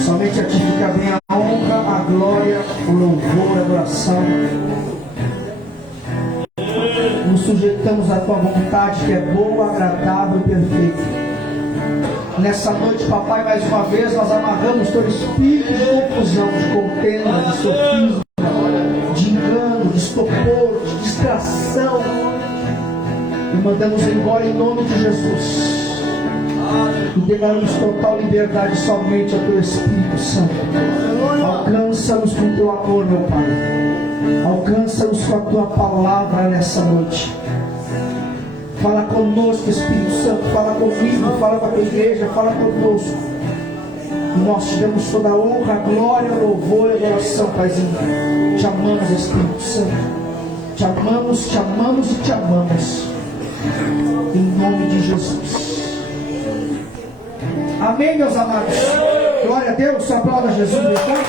Somente a ti fica bem a honra, a glória, o louvor, a adoração. Nos sujeitamos à tua vontade, que é boa, agradável e perfeita. Nessa noite, papai, mais uma vez nós amarramos todo espírito de confusão, de contenda, de sofisma, de engano, de estupor, de distração, e mandamos embora em nome de Jesus. E declaramos total liberdade somente ao teu Espírito Santo. Alcança-nos com teu amor, meu Pai. Alcança-nos com a tua palavra nessa noite. Fala conosco, Espírito Santo. Fala comigo, fala com a tua igreja, fala conosco. E nós te damos toda a honra, glória, louvor e adoração, Paizinho. Te amamos, Espírito Santo. Te amamos e te amamos. Em nome de Jesus. Amém, meus amados. Glória a Deus. Só aplauda Jesus, meu Pai.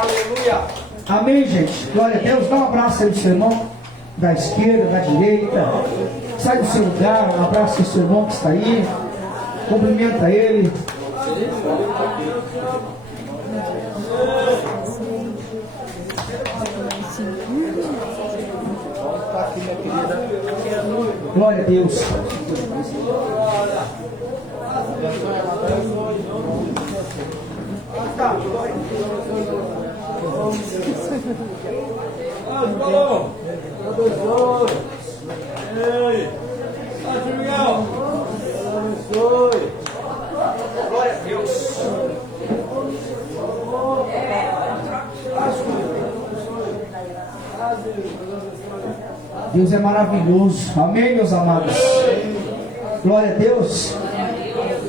Aleluia. Amém, gente. Glória a Deus. Dá um abraço aí do seu irmão, da esquerda, da direita. Sai do seu lugar, um abraço do seu irmão que está aí. Cumprimenta ele. Glória a Deus. Glória a Deus. Deus é maravilhoso. Amém, meus amados. Glória a Deus.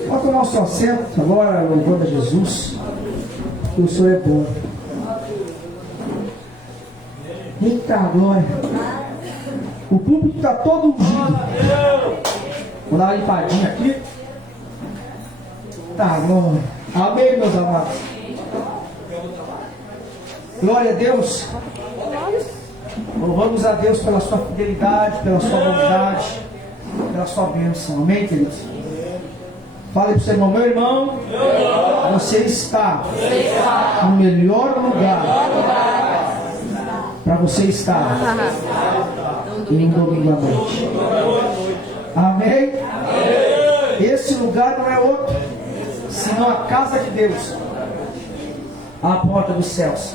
Vamos tomar o seu assento agora, louvando a Jesus. Que o Senhor é bom. Eita glória. O público está todo ungido. Vou dar uma limpadinha aqui. Tá glória. Amém, meus amados. Glória a Deus. Louvamos a Deus pela sua fidelidade, pela sua bondade, pela sua bênção. Amém, queridos? Fale para o seu irmão, meu irmão, você está no melhor lugar para você estar em um domingo à noite. Amém? Esse lugar não é outro senão a casa de Deus, a porta dos céus.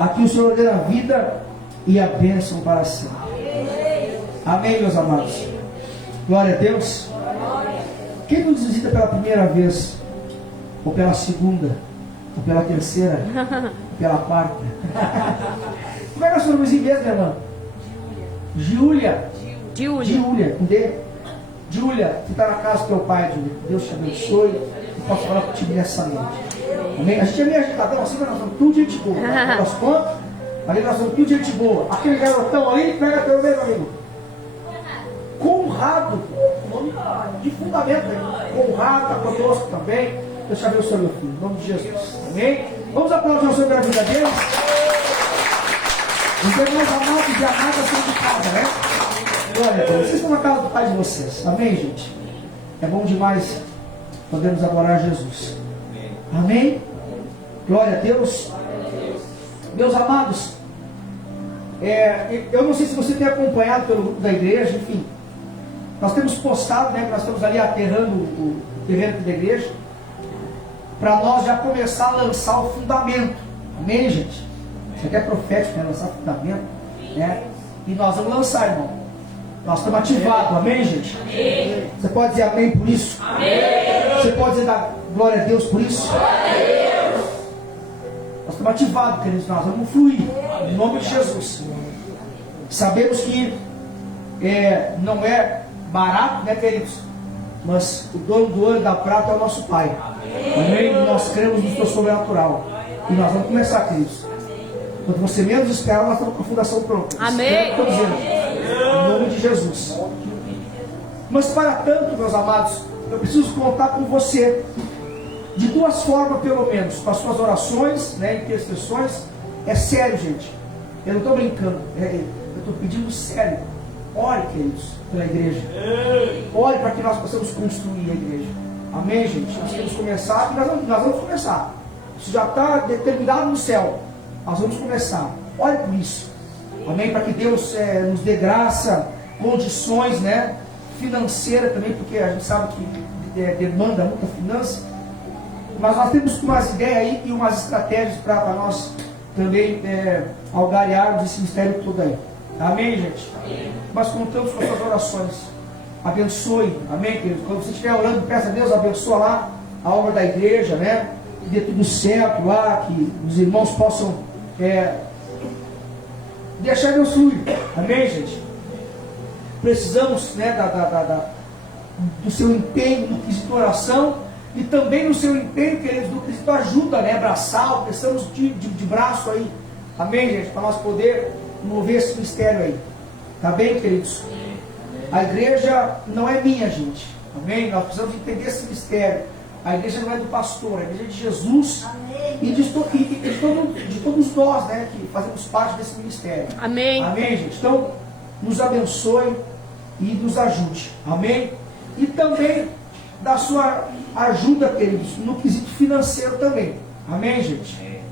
Aqui o Senhor deu a vida e a bênção para sempre. Amém, meus amados. Glória a Deus. Quem nos visita pela primeira vez, ou pela segunda, ou pela terceira, ou pela quarta? Como é que é o seu nomezinho mesmo, minha irmã? Júlia. Júlia, com D. Júlia, você está na casa do teu pai, Júlia. Deus te abençoe. Eu posso falar contigo nessa noite. Amém? A gente é meio agitadão assim, mas nós somos tudo gente boa. Nós contas, ali nós somos tudo gente boa. Aquele garotão ali, pega teu mesmo amigo. Conrado, nome de fundamento, né? Conrado está conosco também. Deus te abençoe, meu filho, em nome de Jesus. Amém? Vamos aplaudir o Senhor pela vida deles. Os irmãos amados e amadas são de casa, né? Glória a Deus. Vocês estão na casa do Pai de vocês. Amém, gente? É bom demais podermos adorar Jesus. Amém? Glória a Deus. Meus amados, eu não sei se você tem acompanhado pelo grupo da igreja, enfim. Nós temos postado, né, que nós estamos ali aterrando o terreno da igreja, para nós já começar a lançar o fundamento. Amém, gente? Isso aqui é profético, né? Lançar o fundamento, né? E nós vamos lançar, irmão. Nós estamos ativados, amém, gente? Amém. Você pode dizer amém por isso? Amém. Você pode dizer glória a Deus por isso? Glória a Deus. Nós estamos ativados, queridos, nós vamos fluir, em nome de Jesus. Sabemos que não é barato, né, queridos? Mas o dono do ouro e da prata é o nosso Pai. Amém? E nós cremos no seu sobrenatural. E nós vamos começar, queridos. Quando você menos espera, nós estamos com a fundação pronta. Amém. Estou dizendo, em nome de Jesus. Mas para tanto, meus amados, eu preciso contar com você de duas formas, pelo menos, com as suas orações, né, intercessões. É sério, gente. Eu não estou brincando. eu estou pedindo sério. Ore, queridos, pela igreja. Ore para que nós possamos construir a igreja. Amém, gente? Nós temos que começar e nós vamos começar. Isso já está determinado no céu. Nós vamos começar. Ore por isso. Amém? Para que Deus nos dê graça, condições, né? Financeira também, porque a gente sabe que demanda muita finança. Mas nós temos umas ideias aí e umas estratégias para nós também algarearmos esse mistério todo aí. Amém, gente? Amém. Nós contamos com as suas orações. Abençoe, amém, querido? Quando você estiver orando, peça a Deus, abençoa lá a obra da igreja, né? Que dê tudo certo lá, que os irmãos possam deixar Deus fluir. Amém, gente? Precisamos, né, do seu empenho no quesito oração e também no seu empenho, queridos, no quesito ajuda, né? Abraçar, precisamos de braço aí. Amém, gente? Para nós poder mover esse mistério aí. Tá bem, queridos? A igreja não é minha, gente. Amém? Nós precisamos entender esse mistério. A igreja não é do pastor, a igreja é de Jesus. Amém. E de todos nós, né, que fazemos parte desse ministério. Amém. Amém, gente? Então, nos abençoe e nos ajude. Amém? E também da sua ajuda, queridos, no quesito financeiro também. Amém, gente?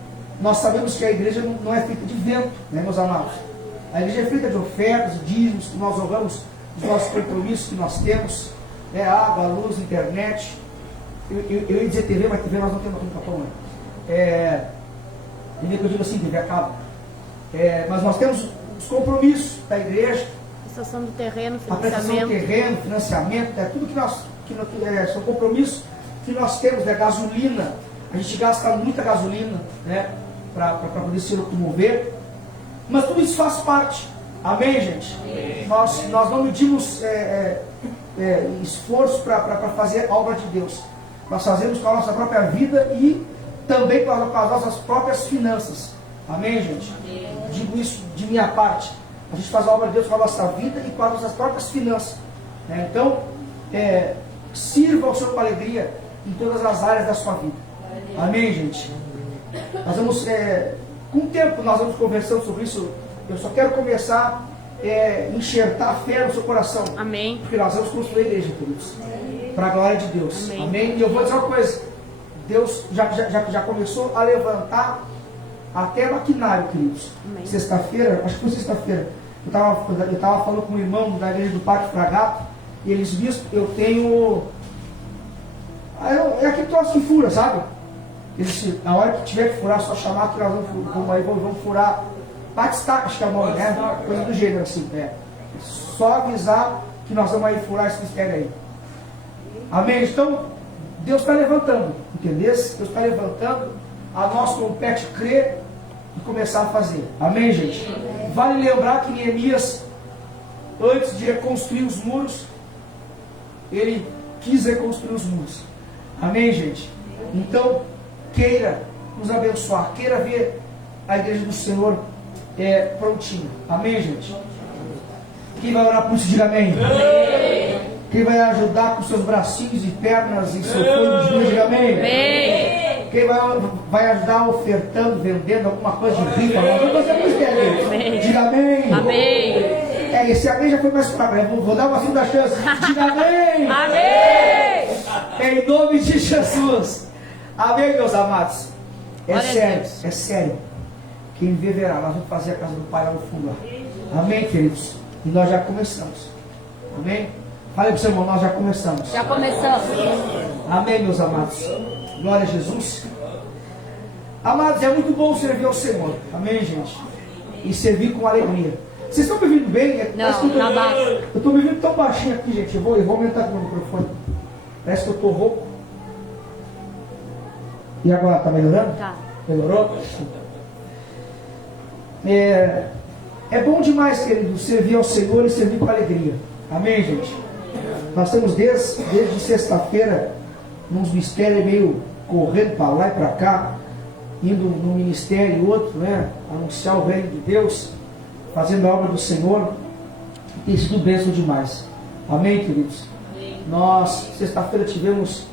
Nós sabemos que a igreja não é feita de vento, né, meus amados? A igreja é feita de ofertas, dízimos, que nós honramos os nossos compromissos que nós temos, né, água, luz, internet. Eu ia dizer TV, mas TV nós não temos aqui no Capão, né? TV que eu digo assim, TV acaba. Mas nós temos os compromissos da igreja. Prestação do terreno, financiamento. A prestação do terreno, financiamento, tudo que nós, são compromissos que nós temos, né? Gasolina. A gente gasta muita gasolina, né, para poder se locomover. Mas tudo isso faz parte. Amém, gente? Amém. Nós não medimos esforço para fazer a obra de Deus. Nós fazemos com a nossa própria vida e também com as nossas próprias finanças. Amém, gente? Amém. Digo isso de minha parte. A gente faz a obra de Deus com a nossa vida e com as nossas próprias finanças. Né? Então, sirva ao Senhor com alegria em todas as áreas da sua vida. Amém, gente? Nós vamos, com o tempo, nós vamos conversando sobre isso. Eu só quero começar a enxertar a fé no seu coração. Amém. Porque nós vamos construir a igreja, queridos. Para a glória de Deus. Amém. Amém. E eu vou dizer uma coisa. Deus já começou a levantar até maquinário, queridos. Sexta-feira, acho que foi sexta-feira, eu estava falando com um irmão da igreja do Parque Fragato, e eles viram, eu tenho... aquele troço que fura, sabe? Eles, na hora que tiver que furar, só chamar que nós vamos furar. Batistaca, acho que é o nome, né? Coisa do gênero assim. Só avisar que nós vamos aí furar esse mistério aí. Amém? Então, Deus está levantando, entendeu? Deus está levantando. A nós compete crer e começar a fazer. Amém, gente? Vale lembrar que Neemias, antes de reconstruir os muros, ele quis reconstruir os muros. Amém, gente? Então, queira nos abençoar, queira ver a igreja do Senhor prontinha. Amém, gente? Quem vai orar por isso, diga amém. Quem vai ajudar com seus bracinhos e pernas e seu corpo de Deus, diga amém. Quem vai ajudar ofertando, vendendo alguma coisa de rica, diga amém. Amém. Esse amém já foi mais fraco, né? Vou dar uma segunda chance. Diga amém. Amém. Em nome de Jesus. Amém, meus amados. É sério. Quem vê verá. Nós vamos fazer a casa do Pai lá no fundo lá. Amém, queridos? E nós já começamos. Amém? Fale para o seu irmão, nós já começamos. Já começamos. Amém, meus amados. Glória a Jesus. Amados, é muito bom servir ao Senhor. Amém, gente? E servir com alegria. Vocês estão me ouvindo bem? Não, eu estou me ouvindo tão baixinho aqui, gente. Eu vou aumentar aqui o microfone. Parece que eu estou rouco. E agora, está melhorando? Tá. Melhorou? É bom demais, querido, servir ao Senhor e servir com alegria. Amém, gente? Nós estamos desde sexta-feira nos mistérios meio correndo para lá e para cá, indo num ministério e outro, né? Anunciar o reino de Deus, fazendo a obra do Senhor. Tem sido bênção demais. Amém, queridos? Nós, sexta-feira, tivemos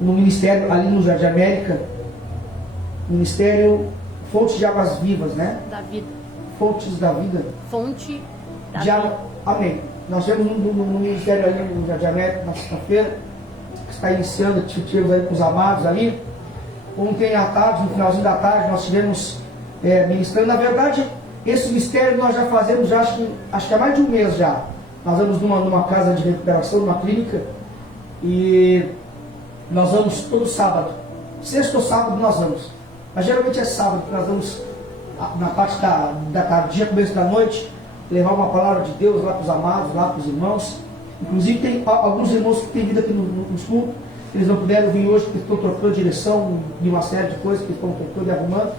no ministério ali no Jardim América, ministério fontes de águas vivas, né? Da vida. Fontes da vida. Fonte da De vida. água. Amém. Nós temos no ministério ali no Jardim América, na sexta-feira, que está iniciando, tivemos aí com os amados ali. Ontem à tarde, no finalzinho da tarde, nós tivemos ministrando. Na verdade, esse mistério nós já fazemos, acho que há mais de um mês já. Nós vamos numa casa de recuperação, numa clínica, e nós vamos todo sábado. Sexta ou sábado nós vamos. Mas geralmente é sábado, que nós vamos na parte da tarde, começo da noite, levar uma palavra de Deus lá para os amados, lá para os irmãos. Inclusive tem alguns irmãos que têm vindo aqui nos cultos, eles não puderam vir hoje porque estão trocando direção de uma série de coisas que estão trocando e arrumando,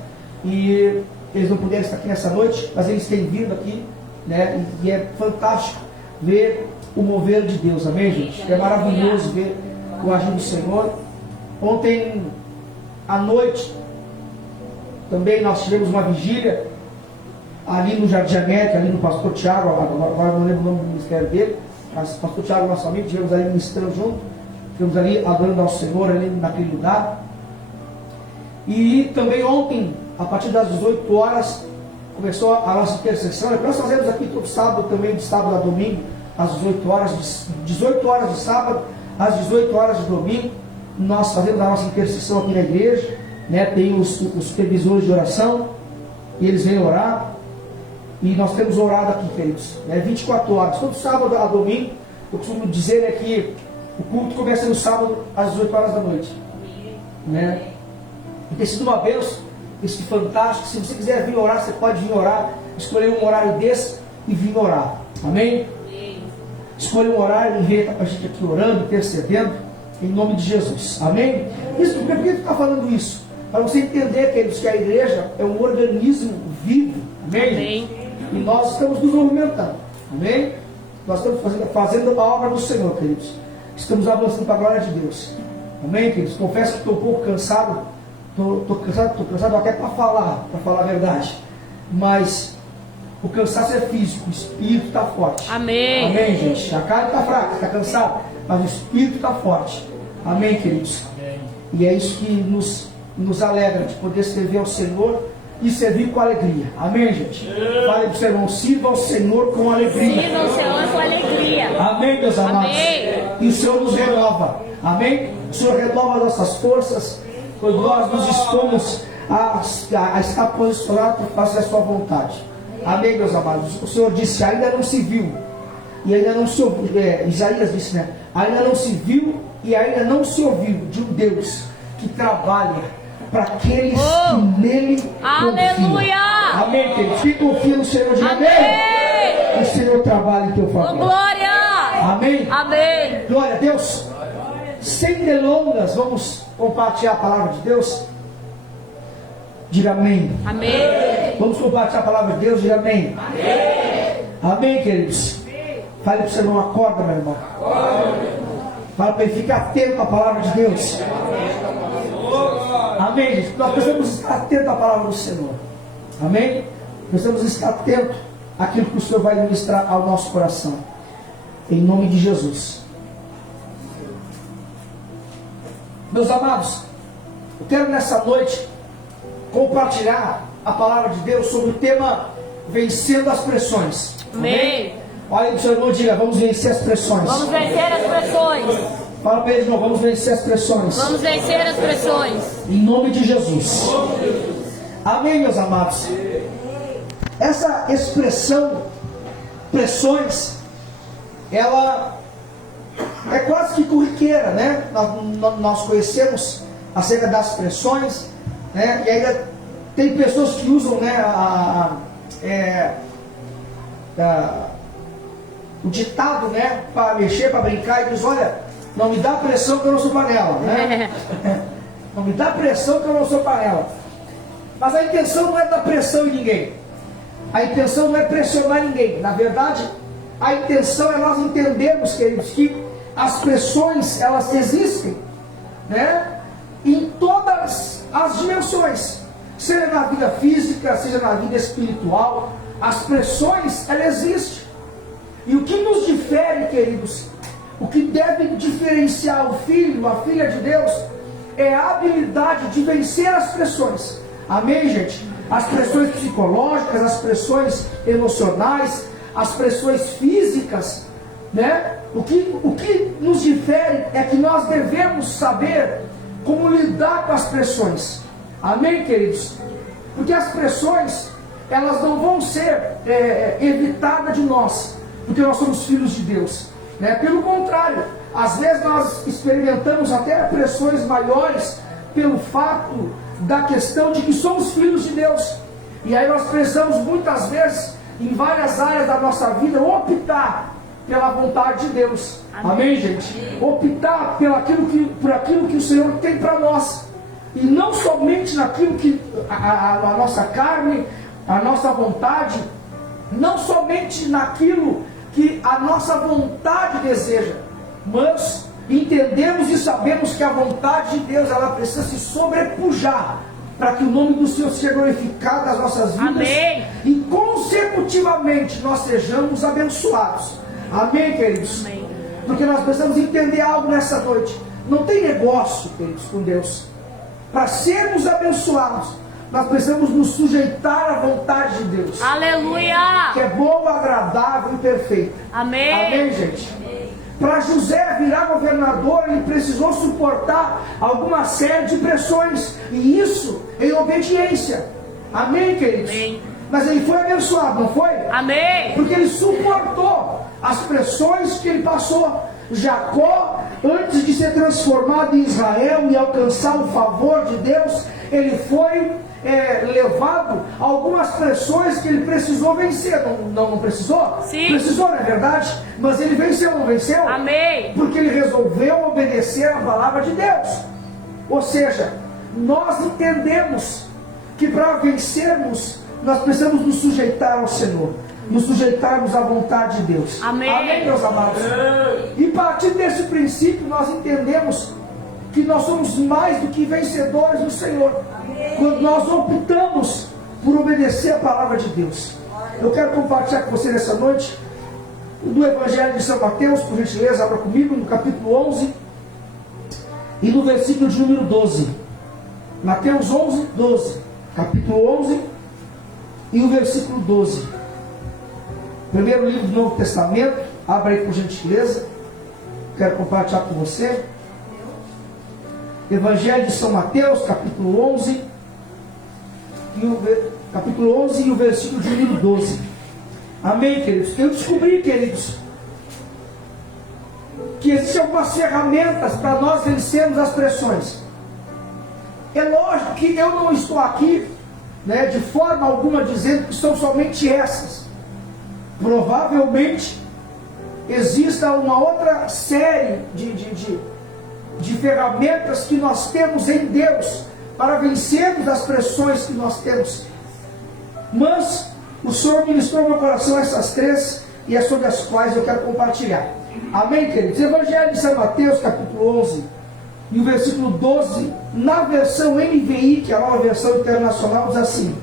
e eles não puderam estar aqui nessa noite, mas eles têm vindo aqui, né? E é fantástico ver o mover de Deus, amém, gente? É maravilhoso ver o agir do Senhor. Ontem à noite também nós tivemos uma vigília ali no Jardim América, ali no Pastor Tiago, agora não lembro o nome do ministério dele, mas o Pastor Tiago, nosso amigo, tivemos ali ministrando junto, tivemos ali adorando ao Senhor ali naquele lugar. E também ontem, a partir das 18 horas, começou a nossa intercessão. Nós fazemos aqui todo sábado também, de sábado a domingo, às 18 horas, 18 horas de sábado, às 18 horas de domingo, nós fazemos a nossa intercessão aqui na igreja, né? Tem os supervisores de oração, e eles vêm orar, e nós temos orado aqui, queridos, 24 horas, todo sábado a domingo. Eu costumo dizer, né, que o culto começa no sábado às 18 horas da noite, né? E tem sido uma bênção, tem sido fantástico. Se você quiser vir orar, você pode vir orar, escolher um horário desse e vir orar, amém? Escolha um horário e venha com a gente aqui orando, intercedendo, em nome de Jesus, amém? Isso, por que tu está falando isso? Para você entender, queridos, que a igreja é um organismo vivo, amém? Amém. E nós estamos nos movimentando, amém? Nós estamos fazendo a obra do Senhor, queridos. Estamos avançando para a glória de Deus, amém, queridos? Confesso que estou um pouco cansado, estou cansado até para falar a verdade, mas o cansaço é físico, o espírito está forte. Amém. Amém, gente? A carne está fraca, está cansada, mas o espírito está forte. Amém, queridos? Amém. E é isso que nos alegra, de poder servir ao Senhor e servir com alegria. Amém, gente? Fale para o seu irmão, sirva ao Senhor com alegria. Sirva ao Senhor com alegria. Amém, meus amados? Amém. E o Senhor nos renova. Amém? O Senhor renova nossas forças quando nós nos dispomos a estar posicionados para fazer a sua vontade. Amém, meus amados? O Senhor disse, ainda não se viu, e ainda não se ouviu, Isaías disse, né? Ainda não se viu e ainda não se ouviu de um Deus que trabalha para aqueles que nele aleluia! confiam. Amém, queridos? Quem confia no Senhor, diga amém! O Senhor trabalha em teu favor. Glória! Amém? Amém! Glória a Deus! Sem delongas, vamos compartilhar a palavra de Deus. Diga amém. Amém. Vamos compartilhar a palavra de Deus. Diga amém. Amém, amém, queridos. Fale para o seu irmão, acorda, meu irmão. Fala para ele, fica atento à palavra de Deus. Amém, gente. Nós precisamos estar atentos à palavra do Senhor. Amém? Precisamos estar atentos àquilo que o Senhor vai ministrar ao nosso coração. Em nome de Jesus. Meus amados, eu quero nessa noite compartilhar a palavra de Deus sobre o tema vencendo as pressões. Amém. Olha aí, o seu irmão, diga, vamos vencer as pressões. Vamos vencer as pressões. Fala para ele, irmão, vamos vencer as pressões. Vamos vencer as pressões. Em nome de Jesus. Amém, meus amados. Essa expressão, pressões, ela é quase que corriqueira, né? Nós conhecemos acerca das pressões, né? E ainda tem pessoas que usam, né, o ditado, né, para mexer, para brincar, e diz, olha, não me dá pressão que eu não sou panela, né? Não me dá pressão que eu não sou panela. Mas a intenção não é dar pressão em ninguém. A intenção não é pressionar ninguém. Na verdade, a intenção é nós entendermos, queridos, que as pressões, elas existem, né, em todas as dimensões, seja na vida física, seja na vida espiritual. As pressões, elas existem. E o que nos difere, queridos, o que deve diferenciar o filho, a filha de Deus, é a habilidade de vencer as pressões. Amém, gente? as pressões psicológicas, as pressões emocionais, as pressões físicas, né? O que nos difere é que nós devemos saber como lidar com as pressões. Amém, queridos? Porque as pressões, elas não vão ser evitadas de nós, porque nós somos filhos de Deus, né? Pelo contrário, às vezes nós experimentamos até pressões maiores pelo fato da questão de que somos filhos de Deus. E aí nós precisamos muitas vezes, em várias áreas da nossa vida, optar pela vontade de Deus. Amém, gente? Optar por aquilo que o Senhor tem para nós. E não somente naquilo que a nossa carne, a nossa vontade, não somente naquilo que a nossa vontade deseja, mas entendemos e sabemos que a vontade de Deus, ela precisa se sobrepujar para que o nome do Senhor seja glorificado nas nossas vidas. Amém. E consecutivamente nós sejamos abençoados. Amém, queridos? Amém. Porque nós precisamos entender algo nessa noite. Não tem negócio, queridos, com Deus. Para sermos abençoados, nós precisamos nos sujeitar à vontade de Deus. Aleluia. Que é boa, agradável e perfeita. Amém. Amém, gente? Para José virar governador, ele precisou suportar alguma série de pressões. E isso em obediência. Amém, queridos? Amém. Mas ele foi abençoado, não foi? Amém. Porque ele suportou as pressões que ele passou. Jacó, antes de ser transformado em Israel e alcançar o favor de Deus, ele foi levado a algumas pressões que ele precisou vencer. Não precisou? Sim. Precisou, não é verdade? Mas ele venceu, não venceu? Amém. Porque ele resolveu obedecer a palavra de Deus. Ou seja, nós entendemos que para vencermos, nós precisamos nos sujeitar ao Senhor, nos sujeitarmos à vontade de Deus. Amém. Amém, meus amados? E a partir desse princípio, nós entendemos que nós somos mais do que vencedores no Senhor. Quando nós optamos por obedecer a palavra de Deus. Eu quero compartilhar com você nessa noite do Evangelho de São Mateus, por gentileza, abra comigo no capítulo 11 e no versículo de número 12. Mateus 11, 12. Capítulo 11 e o versículo 12. Primeiro livro do Novo Testamento, abra aí por gentileza. Quero compartilhar com você. Evangelho de São Mateus, capítulo 11 capítulo 11 e o versículo de número 12. Amém, queridos? Eu descobri, queridos, que existem algumas ferramentas para nós vencermos as pressões. É lógico que eu não estou aqui, né, de forma alguma dizendo que são somente essas. Provavelmente exista uma outra série de ferramentas que nós temos em Deus para vencermos as pressões que nós temos. Mas o Senhor ministrou no meu coração essas três, e é sobre as quais eu quero compartilhar. Amém, queridos? Evangelho de São Mateus, capítulo 11 e o versículo 12, na versão NVI, que é a nova versão internacional, diz assim: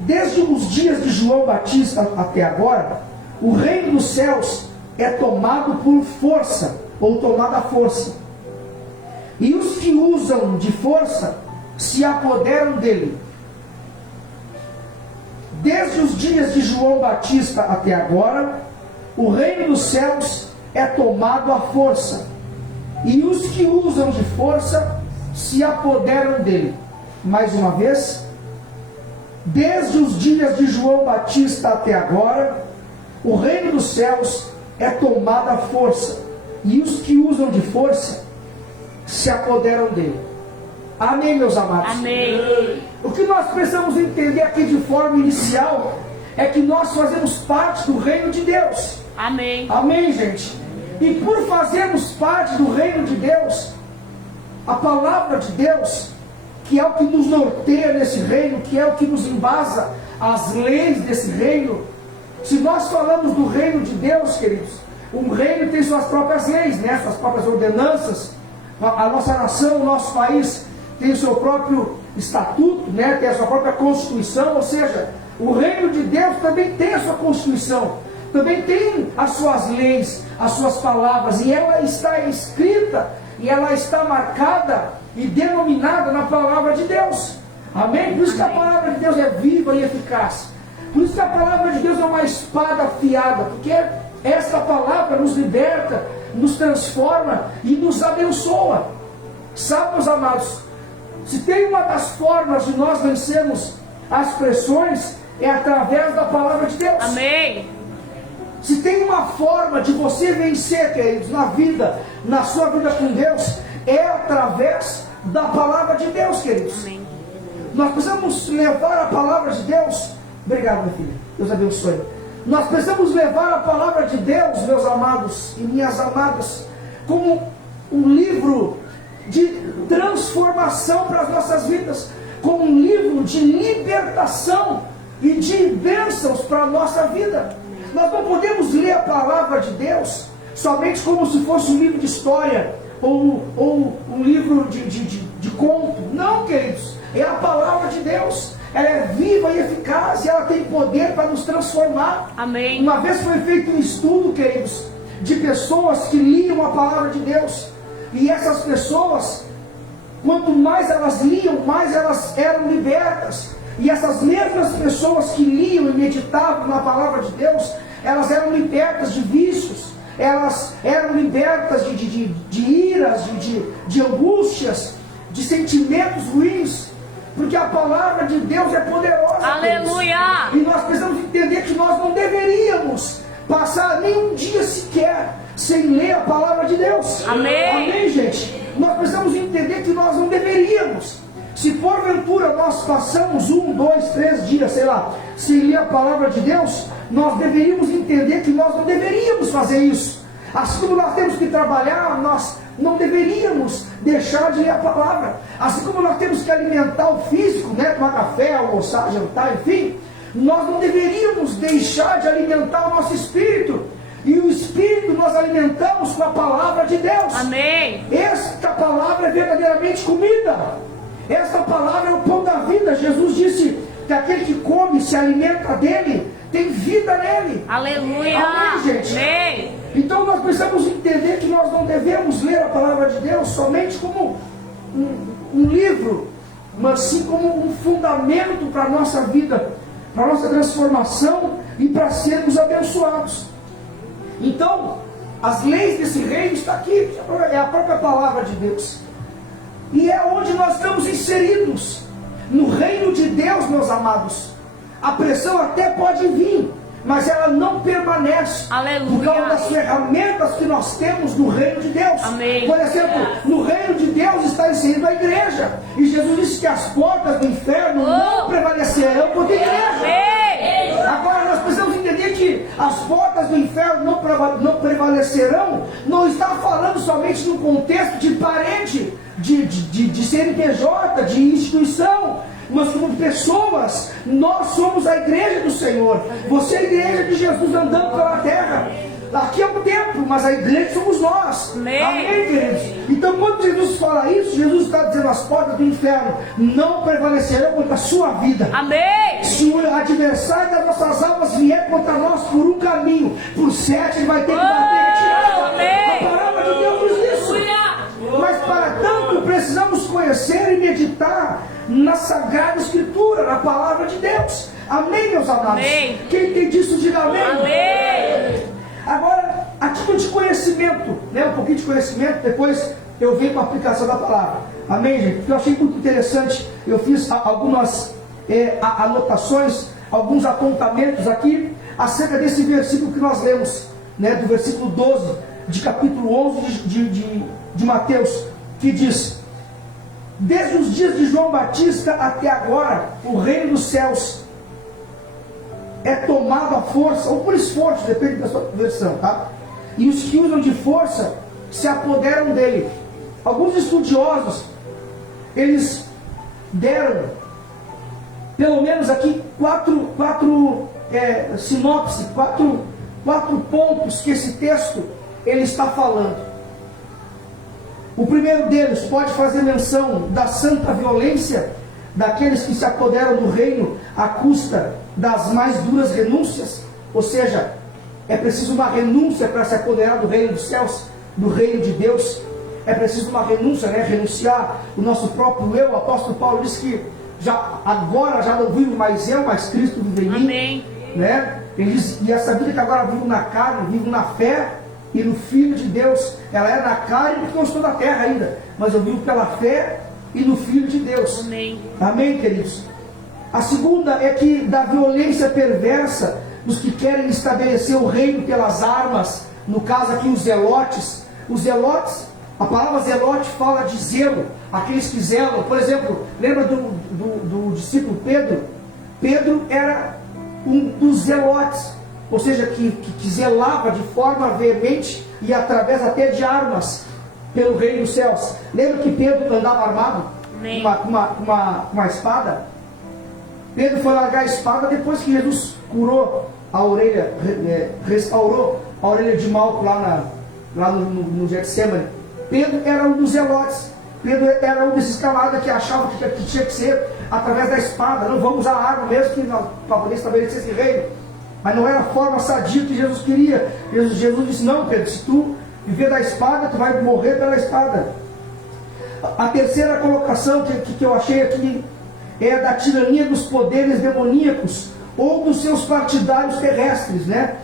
desde os dias de João Batista até agora, o reino dos céus é tomado por força, ou tomado à força, e os que usam de força se apoderam dele. Desde os dias de João Batista até agora, o reino dos céus é tomado à força, e os que usam de força se apoderam dele. Mais uma vez, desde os dias de João Batista até agora, o reino dos céus é tomado à força, e os que usam de força se apoderam dele. Amém, meus amados? Amém. O que nós precisamos entender aqui de forma inicial é que nós fazemos parte do reino de Deus. Amém. Amém, gente? E por fazermos parte do reino de Deus, a palavra de Deus, que é o que nos norteia nesse reino, que é o que nos embasa as leis desse reino. Se nós falamos do reino de Deus, queridos, um reino tem suas próprias leis, né? Suas próprias ordenanças. A nossa nação, o nosso país tem o seu próprio estatuto, né? Tem a sua própria constituição. Ou seja, o reino de Deus também tem a sua constituição, também tem as suas leis, as suas palavras, e ela está escrita, e ela está marcada e denominada na palavra de Deus. Amém? Por isso que a palavra de Deus é viva e eficaz. Por isso que a palavra de Deus é uma espada afiada, porque essa palavra nos liberta, nos transforma e nos abençoa. Sabe, meus amados, se tem uma das formas de nós vencermos as pressões, é através da palavra de Deus. Amém. Se tem uma forma de você vencer, queridos, na vida, na sua vida com Deus, é através da palavra de Deus, queridos. Amém. Nós precisamos levar a palavra de Deus. Obrigado, minha filha. Deus abençoe. Nós precisamos levar a palavra de Deus, meus amados e minhas amadas, como um livro de transformação para as nossas vidas, como um livro de libertação e de bênçãos para a nossa vida. Nós não podemos ler a palavra de Deus somente como se fosse um livro de história ou um livro de conto. Não, queridos, é a palavra de Deus. Ela é viva e eficaz e ela tem poder para nos transformar. Amém. Uma vez foi feito um estudo, queridos, de pessoas que liam a palavra de Deus, e essas pessoas, quanto mais elas liam, mais elas eram libertas. E essas mesmas pessoas que liam e meditavam na palavra de Deus, elas eram libertas de vícios, elas eram libertas de iras, de angústias, de sentimentos ruins, porque a palavra de Deus é poderosa. Aleluia! E nós precisamos entender que nós não deveríamos passar nenhum dia sequer sem ler a palavra de Deus. Amém. Amém, gente? Nós precisamos entender que nós não deveríamos. Se porventura nós passamos 1, 2, 3 dias, sei lá, sem ler a palavra de Deus, nós deveríamos entender que nós não deveríamos fazer isso. Assim como nós temos que trabalhar, nós não deveríamos deixar de ler a palavra. Assim como nós temos que alimentar o físico, né, tomar café, almoçar, jantar, enfim, nós não deveríamos deixar de alimentar o nosso espírito. E o espírito nós alimentamos com a palavra de Deus. Amém. Esta palavra é verdadeiramente comida. Esta palavra é o pão da vida. Jesus disse que aquele que come, se alimenta dele, tem vida nele. Aleluia. Amém, gente? Amém. Então nós precisamos entender que nós não devemos ler a palavra de Deus somente como um livro, mas sim como um fundamento para a nossa vida, para a nossa transformação e para sermos abençoados. Então, as leis desse reino estão aqui, é a própria palavra de Deus. E é onde nós estamos inseridos, no reino de Deus, meus amados. A pressão até pode vir, mas ela não permanece. Aleluia. Por causa das ferramentas que nós temos no reino de Deus. Amém. Por exemplo, no reino de Deus está inserida a igreja. E Jesus disse que as portas do inferno não prevalecerão contra a igreja. Amém. Agora nós precisamos entender que as portas do inferno não prevalecerão. Não está falando somente no contexto de parede, de CNPJ, de instituição, mas como pessoas. Nós somos a igreja do Senhor. Você é a igreja de Jesus andando pela terra. Aqui é o templo, mas a igreja somos nós. Amém. Amém, queridos? Então quando Jesus fala isso, Jesus está dizendo: as portas do inferno não prevalecerão contra a sua vida. Amém. Se o adversário das nossas almas vier contra nós por um caminho, por 7 ele vai ter que bater e retirar. Amém. A palavra de Deus diz isso. Mas para tanto precisamos conhecer e meditar na Sagrada Escritura, na Palavra de Deus. Amém, meus amados? Amém. Quem tem disso, diga amém. Amém. Agora, a título de conhecimento, né, um pouquinho de conhecimento, depois eu venho com a aplicação da palavra. Amém, gente? Porque eu achei muito interessante. Eu fiz algumas anotações, alguns apontamentos aqui acerca desse versículo que nós lemos, né, do versículo 12 de capítulo 11 de Mateus, que diz: desde os dias de João Batista até agora, o reino dos céus é tomado à força, ou por esforço, depende da sua versão, tá? E os que usam de força se apoderam dele. Alguns estudiosos, eles deram, pelo menos aqui, quatro sinopse, quatro pontos que esse texto ele está falando. O primeiro deles pode fazer menção da santa violência daqueles que se apoderam do reino à custa das mais duras renúncias. Ou seja, é preciso uma renúncia para se apoderar do reino dos céus, do reino de Deus. É preciso uma renúncia, né? Renunciar o nosso próprio eu. O apóstolo Paulo diz que agora já não vivo mais eu, mas Cristo vive em mim. Amém. Né? Ele diz, e essa vida que agora vivo na carne, vivo na fé e no Filho de Deus. Ela é na carne porque eu estou na terra ainda, mas eu vivo pela fé e no Filho de Deus. Amém. Amém, queridos? A segunda é que da violência perversa dos que querem estabelecer o reino pelas armas, no caso aqui os zelotes. Os zelotes, a palavra zelote fala de zelo, aqueles que zelam. Por exemplo, lembra do discípulo Pedro? Pedro era um dos zelotes, ou seja, que zelava de forma veemente e através até de armas pelo reino dos céus. Lembra que Pedro andava armado com uma espada? Pedro foi largar a espada depois que Jesus curou a orelha, restaurou a orelha de Malco lá no Getsemane. Pedro era um dos zelotes. Pedro era um desses camaradas que achava que tinha que ser através da espada. Não vamos usar a arma mesmo para poder estabelecer esse reino. Mas não era a forma sadia que Jesus queria. Jesus disse, não, Pedro, se tu viver da espada, tu vai morrer pela espada. A terceira colocação que eu achei aqui é da tirania dos poderes demoníacos ou dos seus partidários terrestres, né?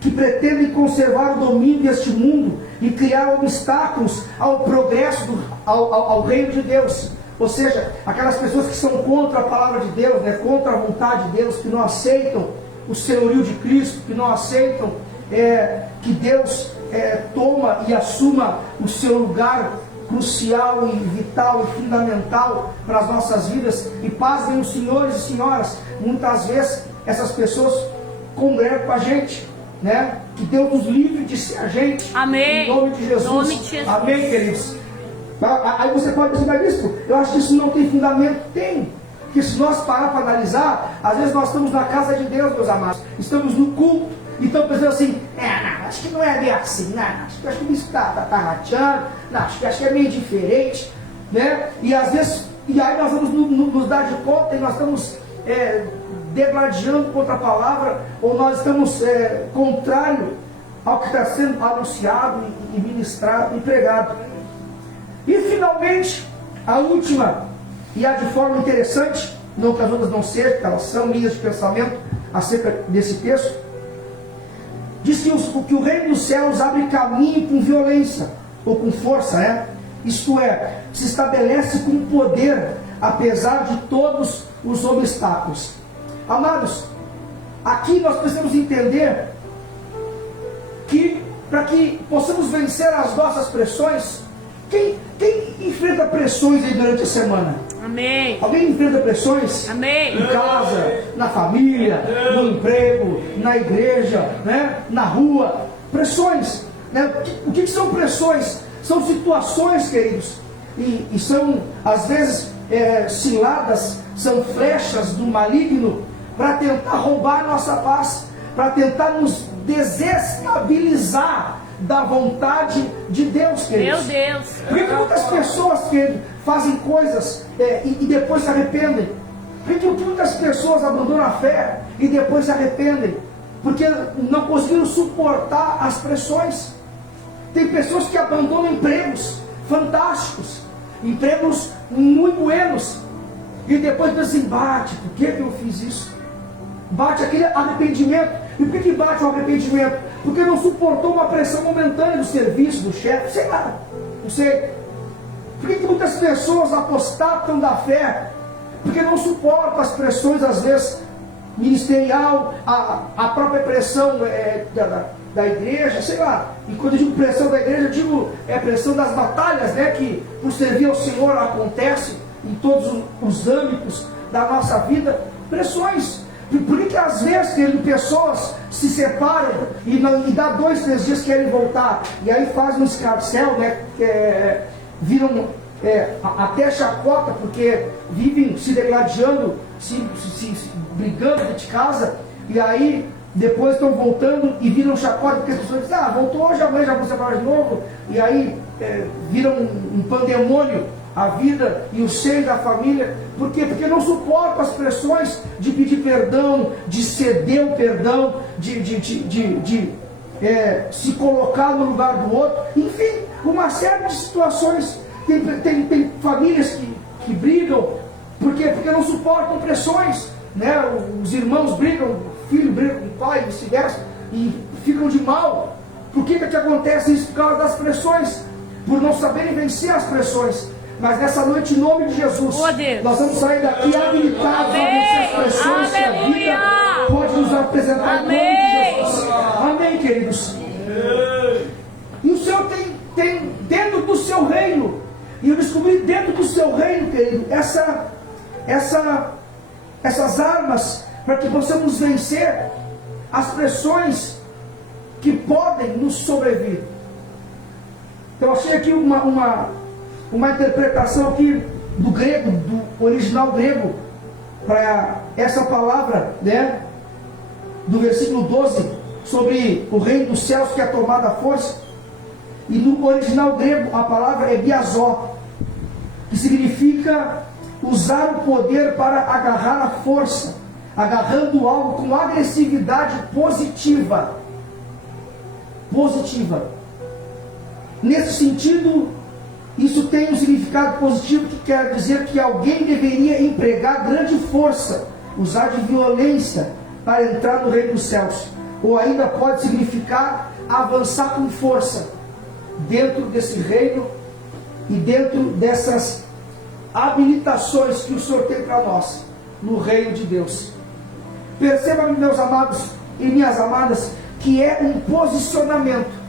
Que pretendem conservar o domínio deste mundo e criar obstáculos ao progresso, ao reino de Deus. Ou seja, aquelas pessoas que são contra a palavra de Deus, né? Contra a vontade de Deus, que não aceitam o senhorio de Cristo, que não aceitam que Deus toma e assuma o seu lugar crucial e vital e fundamental para as nossas vidas. E pasmem os senhores e senhoras, muitas vezes essas pessoas congregam com a gente, né? Que Deus nos livre de ser a gente. Amém. Em nome de Jesus. Nome de Jesus. Amém, queridos. Aí você pode dizer, mas bispo, eu acho que isso não tem fundamento. Tem. Porque se nós parar para analisar, às vezes nós estamos na casa de Deus, meus amados, estamos no culto e estamos pensando assim, não, acho que não é bem assim, não, acho que o bispo está rateando, não, acho que é meio diferente, né? E às vezes, e aí nós vamos nos dar de conta e nós estamos degladiando contra a palavra, ou nós estamos contrário ao que está sendo anunciado e ministrado e pregado. E finalmente, a última, e a de forma interessante, não que as outras não sejam, porque elas são linhas de pensamento acerca desse texto, diz que o reino dos céus abre caminho com violência, ou com força, né? Isto é, se estabelece com poder, apesar de todos os obstáculos. Amados, aqui nós precisamos entender que, para que possamos vencer as nossas pressões, quem enfrenta pressões aí durante a semana? Amém. Alguém enfrenta pressões? Amém. Em casa, na família, no emprego, na igreja, né? Na rua. Pressões, né? O que são pressões? São situações, queridos, e são às vezes ciladas, são flechas do maligno para tentar roubar a nossa paz, para tentar nos desestabilizar da vontade de Deus, queridos. Meu Deus. Por que muitas pessoas, queridos, fazem coisas e depois se arrependem? Por que muitas pessoas abandonam a fé e depois se arrependem? Porque não conseguiram suportar as pressões. Tem pessoas que abandonam empregos fantásticos, empregos muito buenos, e depois pensam assim, bate, por que eu fiz isso? Bate aquele arrependimento. E por que bate o arrependimento? Porque não suportou uma pressão momentânea do serviço, do chefe, sei lá, não sei. Por que muitas pessoas apostatam da fé? Porque não suportam as pressões, às vezes, ministerial, a própria pressão da igreja, sei lá. E quando eu digo pressão da igreja, eu digo pressão das batalhas, né, que por servir ao Senhor acontece em todos os âmbitos da nossa vida. Pressões. Por que às vezes pessoas se separam e dá 2, 3 dias querem voltar, e aí fazem um escarcel, né, viram até chacota, porque vivem se degladiando, se brigando dentro de casa, e aí depois estão voltando e viram chacota, porque as pessoas dizem, voltou hoje, amanhã já vou separar de novo, e aí viram um pandemônio a vida e o seio da família. Por quê? Porque não suportam as pressões de pedir perdão, de ceder o perdão, de se colocar no lugar do outro. Enfim, uma série de situações. Tem famílias que brigam Por quê? Porque não suportam pressões, né? Os irmãos brigam, o filho briga com o pai, vice-versa, e ficam de mal. Por que acontece isso? Por causa das pressões, por não saberem vencer as pressões. Mas nessa noite, em nome de Jesus, nós vamos sair daqui habilitados a vencer as pressões que a vida pode nos apresentar. Em nome de Jesus. Amém, queridos. E o Senhor tem dentro do seu reino, e eu descobri dentro do seu reino, querido, essas armas para que possamos vencer as pressões que podem nos sobrevir. Eu achei aqui uma interpretação aqui do grego, do original grego, para essa palavra, né, do versículo 12, sobre o reino dos céus que é tomada a força. E no original grego a palavra é biazó, que significa usar o poder para agarrar a força, agarrando algo com agressividade positiva. Nesse sentido, isso tem um significado positivo, que quer dizer que alguém deveria empregar grande força, usar de violência para entrar no reino dos céus. Ou ainda pode significar avançar com força dentro desse reino e dentro dessas habilitações que o Senhor tem para nós no reino de Deus. Percebam, meus amados e minhas amadas, que é um posicionamento.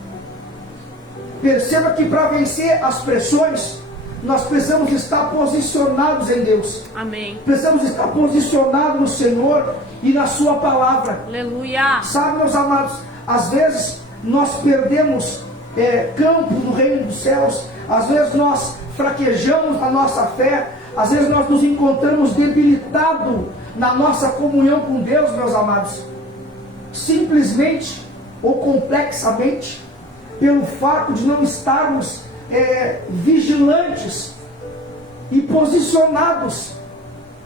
Perceba que para vencer as pressões, nós precisamos estar posicionados em Deus. Amém. Precisamos estar posicionados no Senhor e na sua palavra. Aleluia. Sabe, meus amados, às vezes nós perdemos campo no reino dos céus. Às vezes nós fraquejamos na nossa fé. Às vezes nós nos encontramos debilitados na nossa comunhão com Deus, meus amados, simplesmente ou complexamente pelo fato de não estarmos vigilantes e posicionados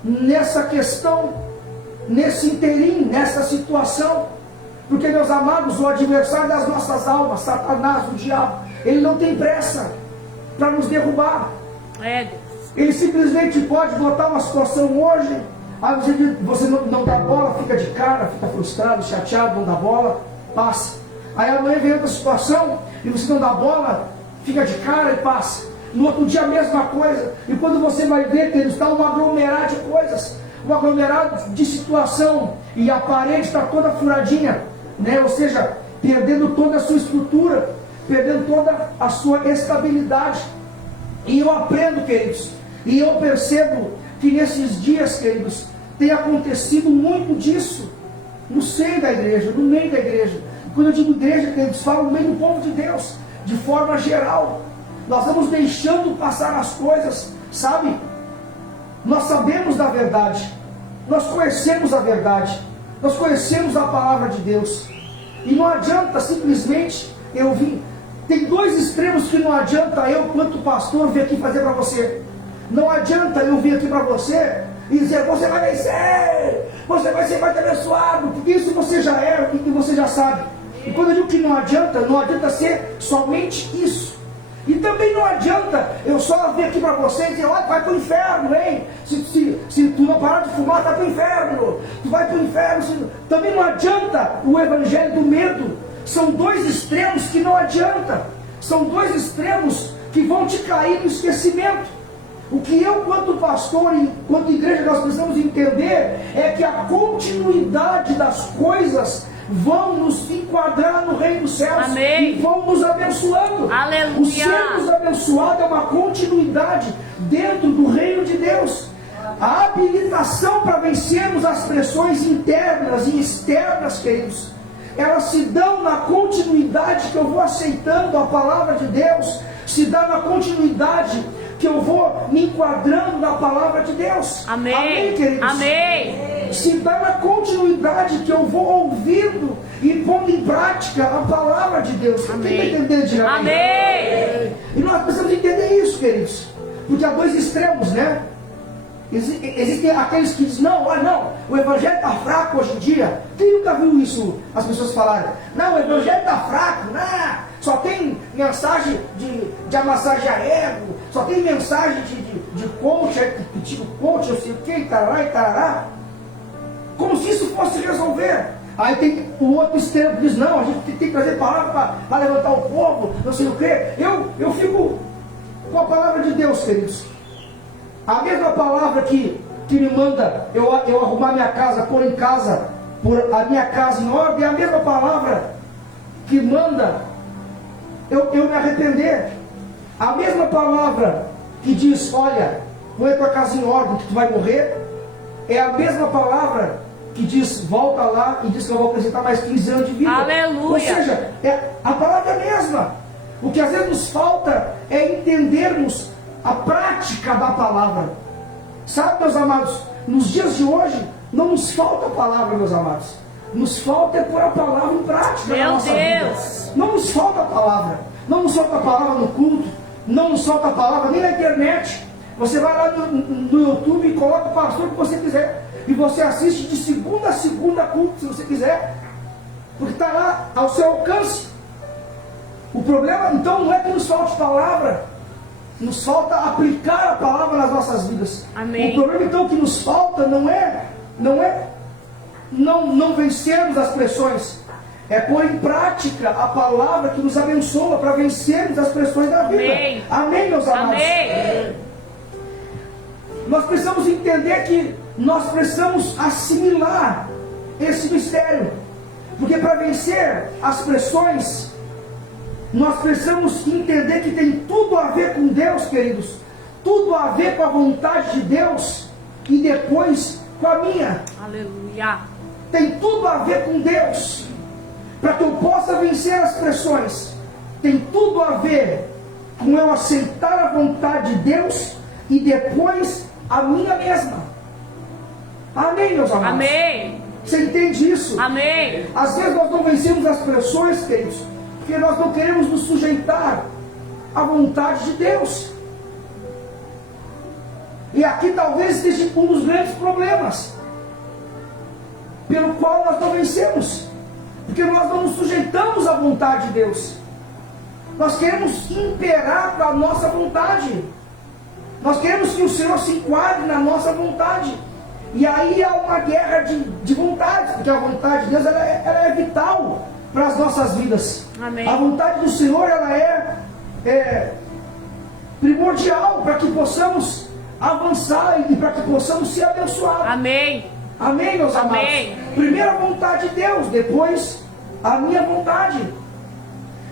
nessa questão, nesse interim, nessa situação. Porque, meus amados, o adversário das nossas almas, Satanás, o diabo, ele não tem pressa para nos derrubar. Ele simplesmente pode botar uma situação hoje, aí você não dá bola, fica de cara, fica frustrado, chateado, não dá bola, passa. Aí amanhã vem outra situação, e você não dá bola, fica de cara e passa. No outro dia a mesma coisa. E quando você vai ver, queridos, está um aglomerado de coisas, um aglomerado de situação, e a parede está toda furadinha, né? Ou seja, perdendo toda a sua estrutura, perdendo toda a sua estabilidade. E eu aprendo, queridos, e eu percebo que nesses dias, queridos, tem acontecido muito disso no seio da igreja, no meio da igreja. Quando eu digo igreja, queridos, falo no meio do povo de Deus, de forma geral. Nós vamos deixando passar as coisas, sabe? Nós sabemos da verdade, nós conhecemos a verdade, nós conhecemos a palavra de Deus, e não adianta simplesmente eu vir. Tem dois extremos que não adianta eu, quanto pastor, vir aqui fazer para você. Não adianta eu vir aqui para você e dizer: você vai vencer, você vai ser mais abençoado, porque isso você já é e você já sabe. E quando eu digo que não adianta ser somente isso. E também não adianta eu só vir aqui para você e dizer: olha, vai para o inferno, hein? Se tu não parar de fumar, vai para o inferno. Tu vai para o inferno. Também não adianta o evangelho do medo. São dois extremos que não adianta. São dois extremos que vão te cair no esquecimento. O que eu, quanto pastor e quanto igreja, nós precisamos entender é que a continuidade das coisas vão nos enquadrar no reino dos céus. Amém. E vão nos abençoando. Aleluia. O sermos abençoado é uma continuidade dentro do reino de Deus. A habilitação para vencermos as pressões internas e externas, queridos, elas se dão na continuidade que eu vou aceitando a palavra de Deus, se dá na continuidade que eu vou me enquadrando na palavra de Deus. Amém. Amém, queridos? Amém. Se dá na continuidade que eu vou ouvindo e pondo em prática a palavra de Deus. Quem está entendendo? Diga amém. Amém. E nós precisamos entender isso, queridos, porque há dois extremos, né? Existem aqueles que dizem: não, olha, não, o evangelho está fraco hoje em dia. Quem nunca viu isso? As pessoas falarem: não, o evangelho está fraco, só tem mensagem de amassagear ego, só tem mensagem de coach, tipo coach, eu sei o que, e tarará, como se isso fosse resolver. Aí tem o outro extremo que diz, não, a gente tem que trazer palavra para levantar o povo, não sei o que. Eu fico com a palavra de Deus, queridos. A mesma palavra que me manda eu arrumar minha casa, pôr a minha casa em ordem, é a mesma palavra que manda eu me arrepender. A mesma palavra que diz, olha, põe a tua casa em ordem que tu vai morrer, é a mesma palavra que diz, volta lá e diz que eu vou acrescentar mais 15 anos de vida. Aleluia. Ou seja, a palavra é a mesma. O que às vezes nos falta é entendermos a prática da palavra. Sabe, meus amados, nos dias de hoje não nos falta a palavra, meus amados. Nos falta é pôr a palavra em prática na nossa vida. Não nos falta a palavra. Não nos falta a palavra no culto. Não nos falta a palavra nem na internet. Você vai lá no YouTube e coloca o pastor que você quiser. E você assiste de segunda a segunda culto, se você quiser. Porque está lá ao seu alcance. O problema, então, não é que nos falte palavra. Nos falta aplicar a palavra nas nossas vidas. Amém. O problema, então, que nos falta não vencermos as pressões. É pôr em prática a palavra que nos abençoa para vencermos as pressões da vida. Amém. Amém, meus amados? Amém. Nós precisamos entender que nós precisamos assimilar esse mistério. Porque para vencer as pressões, nós precisamos entender que tem tudo a ver com Deus, queridos. Tudo a ver com a vontade de Deus e depois com a minha. Aleluia. Tem tudo a ver com Deus. Para que eu possa vencer as pressões, tem tudo a ver com eu aceitar a vontade de Deus e depois a minha mesma. Amém, meus amados? Amém. Você entende isso? Amém. Às vezes nós não vencemos as pressões, queridos, porque nós não queremos nos sujeitar à vontade de Deus. E aqui talvez esteja um dos grandes problemas pelo qual nós não vencemos. Porque nós não nos sujeitamos à vontade de Deus. Nós queremos imperar com a nossa vontade. Nós queremos que o Senhor se enquadre na nossa vontade. E aí há uma guerra de vontades, porque a vontade de Deus ela é vital para as nossas vidas. Amém. A vontade do Senhor ela é primordial para que possamos avançar e para que possamos ser abençoados. Amém. Amém, meus amados? Amém. Primeiro a vontade de Deus, depois a minha vontade.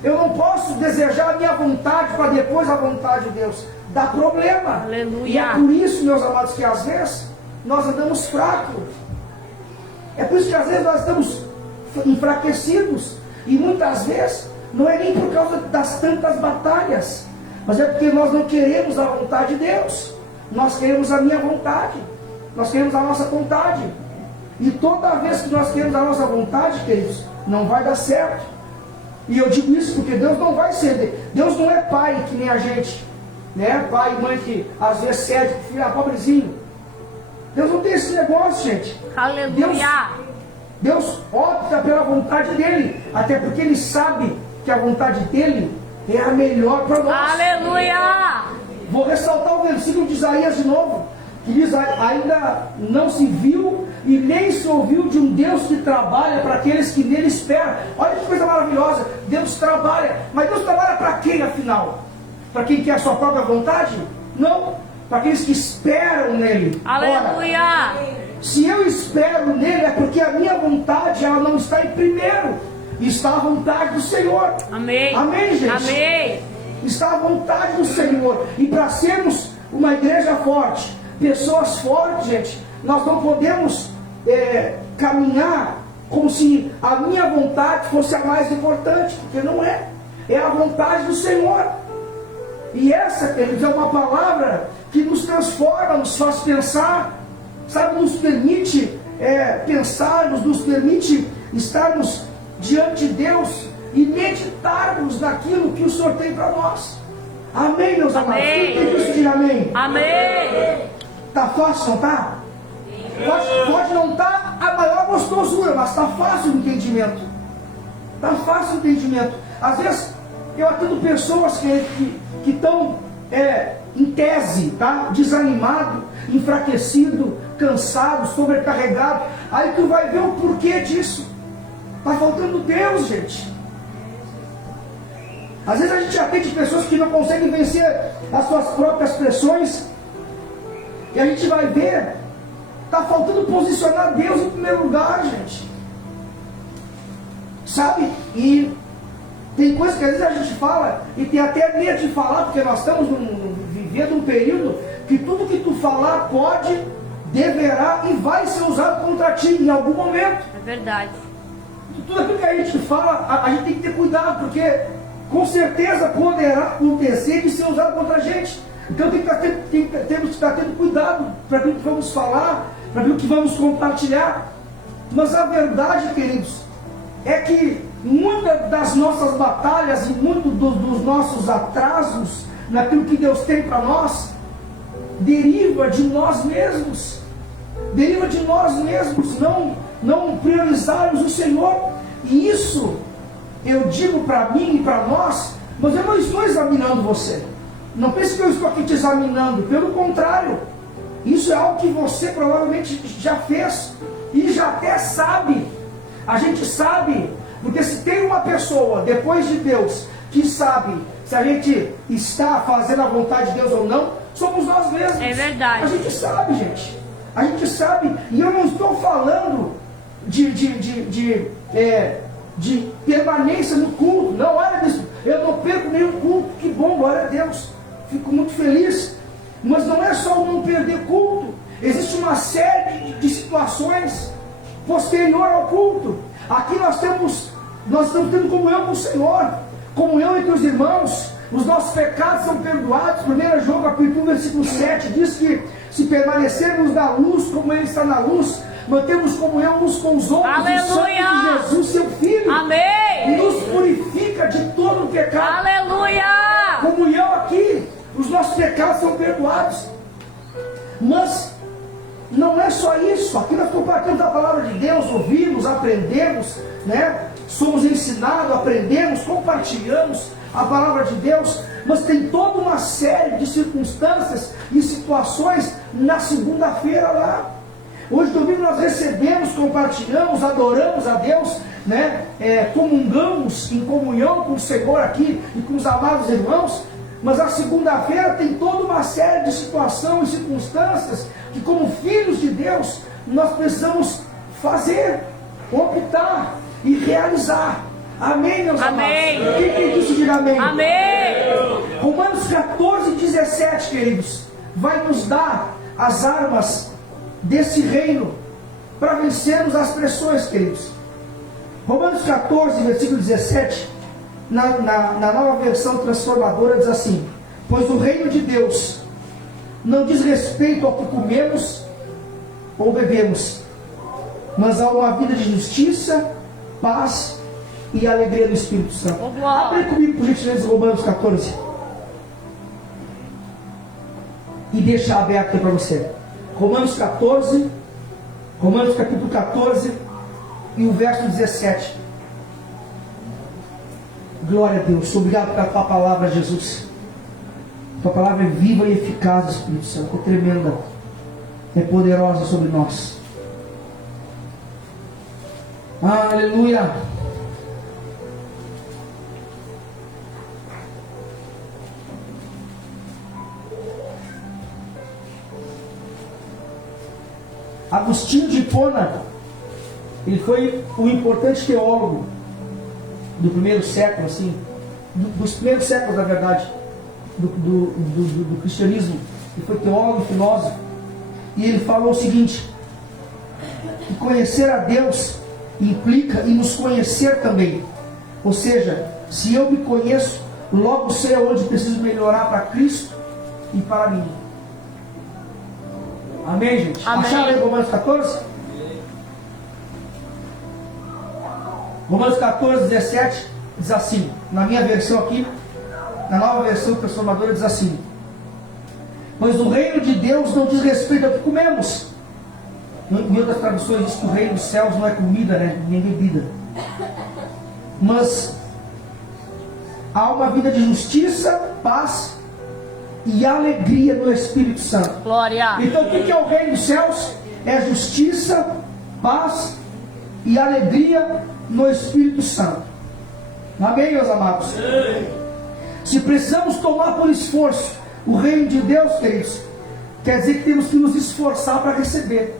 Eu não posso desejar a minha vontade para depois a vontade de Deus. Dá problema. Aleluia. E é por isso, meus amados, que às vezes nós andamos fracos. É por isso que às vezes nós estamos enfraquecidos. E muitas vezes não é nem por causa das tantas batalhas, mas é porque nós não queremos a vontade de Deus. Nós queremos a minha vontade. Nós queremos a nossa vontade. E toda vez que nós queremos a nossa vontade, queridos, não vai dar certo. E eu digo isso porque Deus não vai ceder. Deus não é pai que nem a gente, né? Pai e mãe que às vezes cede, filho, pobrezinho. Deus não tem esse negócio, gente. Aleluia. Deus opta pela vontade dele, até porque ele sabe que a vontade dele é a melhor para nós. Aleluia. Vou ressaltar o versículo de Isaías de novo, que diz, ainda não se viu e nem se ouviu de um Deus que trabalha para aqueles que nele esperam. Olha que coisa maravilhosa, Deus trabalha, mas Deus trabalha para quem afinal? Para quem quer a sua própria vontade? Não, para aqueles que esperam nele. Aleluia. Ora, se eu espero nele é porque a minha vontade ela não está em primeiro, está a vontade do Senhor. Amém. Amém, gente? Amém. Está a vontade do Senhor. E para sermos uma igreja forte, pessoas fortes, gente, nós não podemos caminhar como se a minha vontade fosse a mais importante, porque não é. É a vontade do Senhor. E essa, queridos, é uma palavra que nos transforma, nos faz pensar, sabe, nos permite pensarmos, nos permite estarmos diante de Deus e meditarmos naquilo que o Senhor tem para nós. Amém, meus amados? Quem tem isso, diga amém. Amém. Está fácil, não está? Pode não estar a maior gostosura, mas está fácil o entendimento. Está fácil o entendimento. Às vezes eu atendo pessoas que estão em tese, tá? Desanimado, enfraquecido, cansado, sobrecarregado. Aí tu vai ver o porquê disso. Está faltando Deus, gente. Às vezes a gente atende pessoas que não conseguem vencer as suas próprias pressões. E a gente vai ver, está faltando posicionar Deus em primeiro lugar, gente. Sabe? E tem coisas que às vezes a gente fala e tem até medo de falar, porque nós estamos vivendo um período que tudo que tu falar pode, deverá e vai ser usado contra ti em algum momento. É verdade. Tudo aquilo que a gente fala, a gente tem que ter cuidado, porque com certeza poderá acontecer de ser usado contra a gente. Então temos que estar tendo cuidado para aquilo que vamos falar, para aquilo que vamos compartilhar. Mas a verdade, queridos, é que muitas das nossas batalhas e muitos dos nossos atrasos naquilo que Deus tem para nós, deriva de nós mesmos. Deriva de nós mesmos, não priorizarmos o Senhor. E isso eu digo para mim e para nós, mas eu não estou examinando você. Não pense que eu estou aqui te examinando, pelo contrário, isso é algo que você provavelmente já fez e já até sabe. A gente sabe, porque se tem uma pessoa depois de Deus que sabe se a gente está fazendo a vontade de Deus ou não, somos nós mesmos. É verdade. A gente sabe, gente. A gente sabe. E eu não estou falando de permanência no culto. Não, olha disso. Eu não perco nenhum culto. Que bom, glória a Deus. Fico muito feliz. Mas não é só não perder culto. Existe uma série de situações posterior ao culto. Aqui nós estamos tendo comunhão com o Senhor, comunhão entre os irmãos. Os nossos pecados são perdoados. 1 João capítulo 1, versículo 7 diz que se permanecermos na luz como Ele está na luz, mantemos comunhão uns com os outros. Aleluia! O sangue de Jesus, seu Filho, Amém! nos purifica de todo o pecado. Aleluia! Comunhão aqui, os nossos pecados são perdoados. Mas não é só isso. Aqui nós compartilhamos a palavra de Deus, ouvimos, aprendemos, né? Somos ensinados, aprendemos, compartilhamos a palavra de Deus, mas tem toda uma série de circunstâncias e situações na segunda-feira lá. Hoje domingo nós recebemos, compartilhamos, adoramos a Deus, né? Comungamos em comunhão com o Senhor aqui e com os amados irmãos. Mas a segunda-feira tem toda uma série de situações e circunstâncias que, como filhos de Deus, nós precisamos fazer, optar e realizar. Amém, meus Amém. amados? Quem tem isso, diga amém. Amém! Romanos 14, 17, queridos, vai nos dar as armas desse reino para vencermos as pressões, queridos. Romanos 14, versículo 17, na nova versão transformadora, diz assim: pois o reino de Deus não diz respeito ao que comemos ou bebemos, mas a uma vida de justiça, paz e alegria do Espírito Santo. Oh, glória. Abre comigo, por gentileza, Romanos 14 e deixa aberto aqui para você. Romanos 14, Romanos capítulo 14 e o verso 17. Glória a Deus. Obrigado pela tua palavra, Jesus. Tua palavra é viva e eficaz, Espírito Santo. É tremenda, é poderosa sobre nós. Aleluia. Agostinho de Hipona, ele foi um importante teólogo do primeiro século, assim, dos primeiros séculos, na verdade, do cristianismo. Ele foi teólogo e filósofo, e ele falou o seguinte: que conhecer a Deus implica em nos conhecer também. Ou seja, se eu me conheço, logo sei aonde preciso melhorar para Cristo e para mim. Amém, gente? Amém. Acharam aí Romanos 14? Romanos 14, 17 diz assim, na minha versão aqui, na nova versão transformadora, diz assim: pois o reino de Deus não diz respeito ao que comemos. Em outras traduções diz que o reino dos céus não é comida, né? Nem bebida, mas há uma vida de justiça, paz e alegria no Espírito Santo. Glória. Então o que é o reino dos céus? É justiça, paz e alegria no Espírito Santo. Amém, meus amados? Se precisamos tomar por esforço o reino de Deus, queridos, quer dizer que temos que nos esforçar para receber.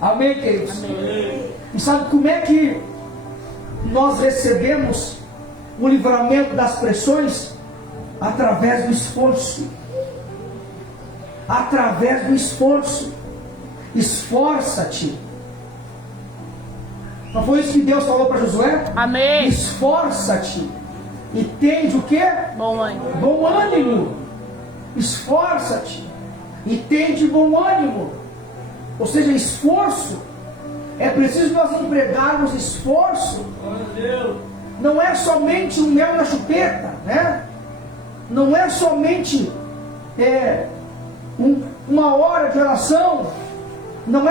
Amém, queridos? Amém. E sabe como é que nós recebemos o livramento das pressões? Através do esforço. Através do esforço. Esforça-te. Não foi isso que Deus falou para Josué? Amém. Esforça-te. E tende o quê? Bom ânimo. Bom ânimo. Esforça-te. E tende bom ânimo. Ou seja, esforço. É preciso nós empregarmos esforço. Não é somente um mel na chupeta, né? Não é somente uma hora de oração. Não,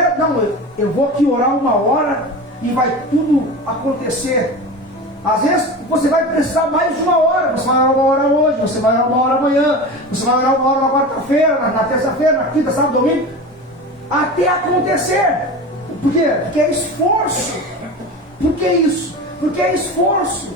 eu vou aqui orar uma hora e vai tudo acontecer. Às vezes você vai precisar mais de uma hora. Você vai orar uma hora hoje, você vai orar uma hora amanhã, você vai orar uma hora na quarta-feira, na terça-feira, na quinta, sábado, domingo, até acontecer. Por quê? Porque é esforço. Por que isso? Porque é esforço.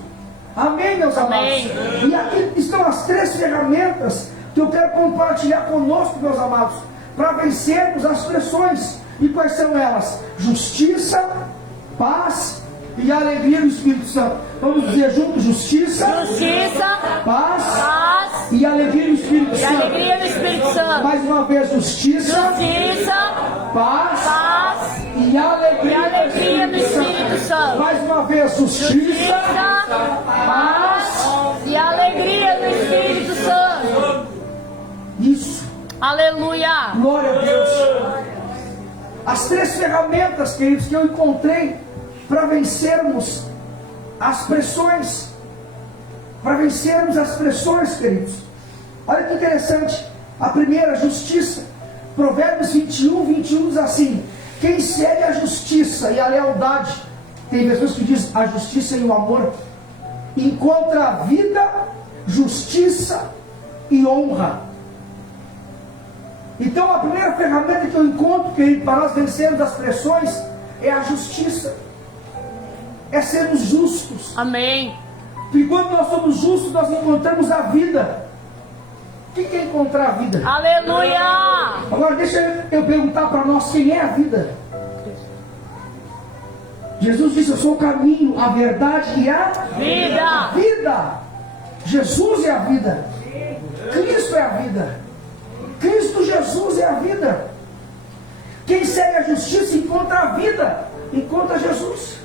Amém, meus amados? Amém. E aqui estão as 3 ferramentas que eu quero compartilhar conosco, meus amados, para vencermos as pressões. E quais são elas? Justiça, paz e alegria do Espírito Santo. Vamos dizer juntos: justiça, paz e alegria do Espírito Santo. Alegria do Espírito Santo. Mais uma vez: justiça, paz e alegria do Espírito Santo. Mais uma vez: justiça, paz e alegria do Espírito Santo. Isso. Aleluia. Glória a Deus. As 3 ferramentas, queridos, que eu encontrei para vencermos as pressões. Para vencermos as pressões, queridos. Olha que interessante. A primeira, justiça. Provérbios 21 diz assim: quem segue a justiça e a lealdade, tem pessoas que dizem a justiça e o amor, encontra a vida, justiça e honra. Então a primeira ferramenta que eu encontro, querido, para nós vencermos as pressões é a justiça. É sermos justos. Amém. Porque quando nós somos justos, nós encontramos a vida. O que é encontrar a vida? Aleluia. Agora deixa eu perguntar para nós: quem é a vida? Jesus disse: eu sou o caminho, a verdade e a vida. Jesus é a vida. Cristo é a vida. Cristo Jesus é a vida. Quem segue a justiça encontra a vida, encontra Jesus,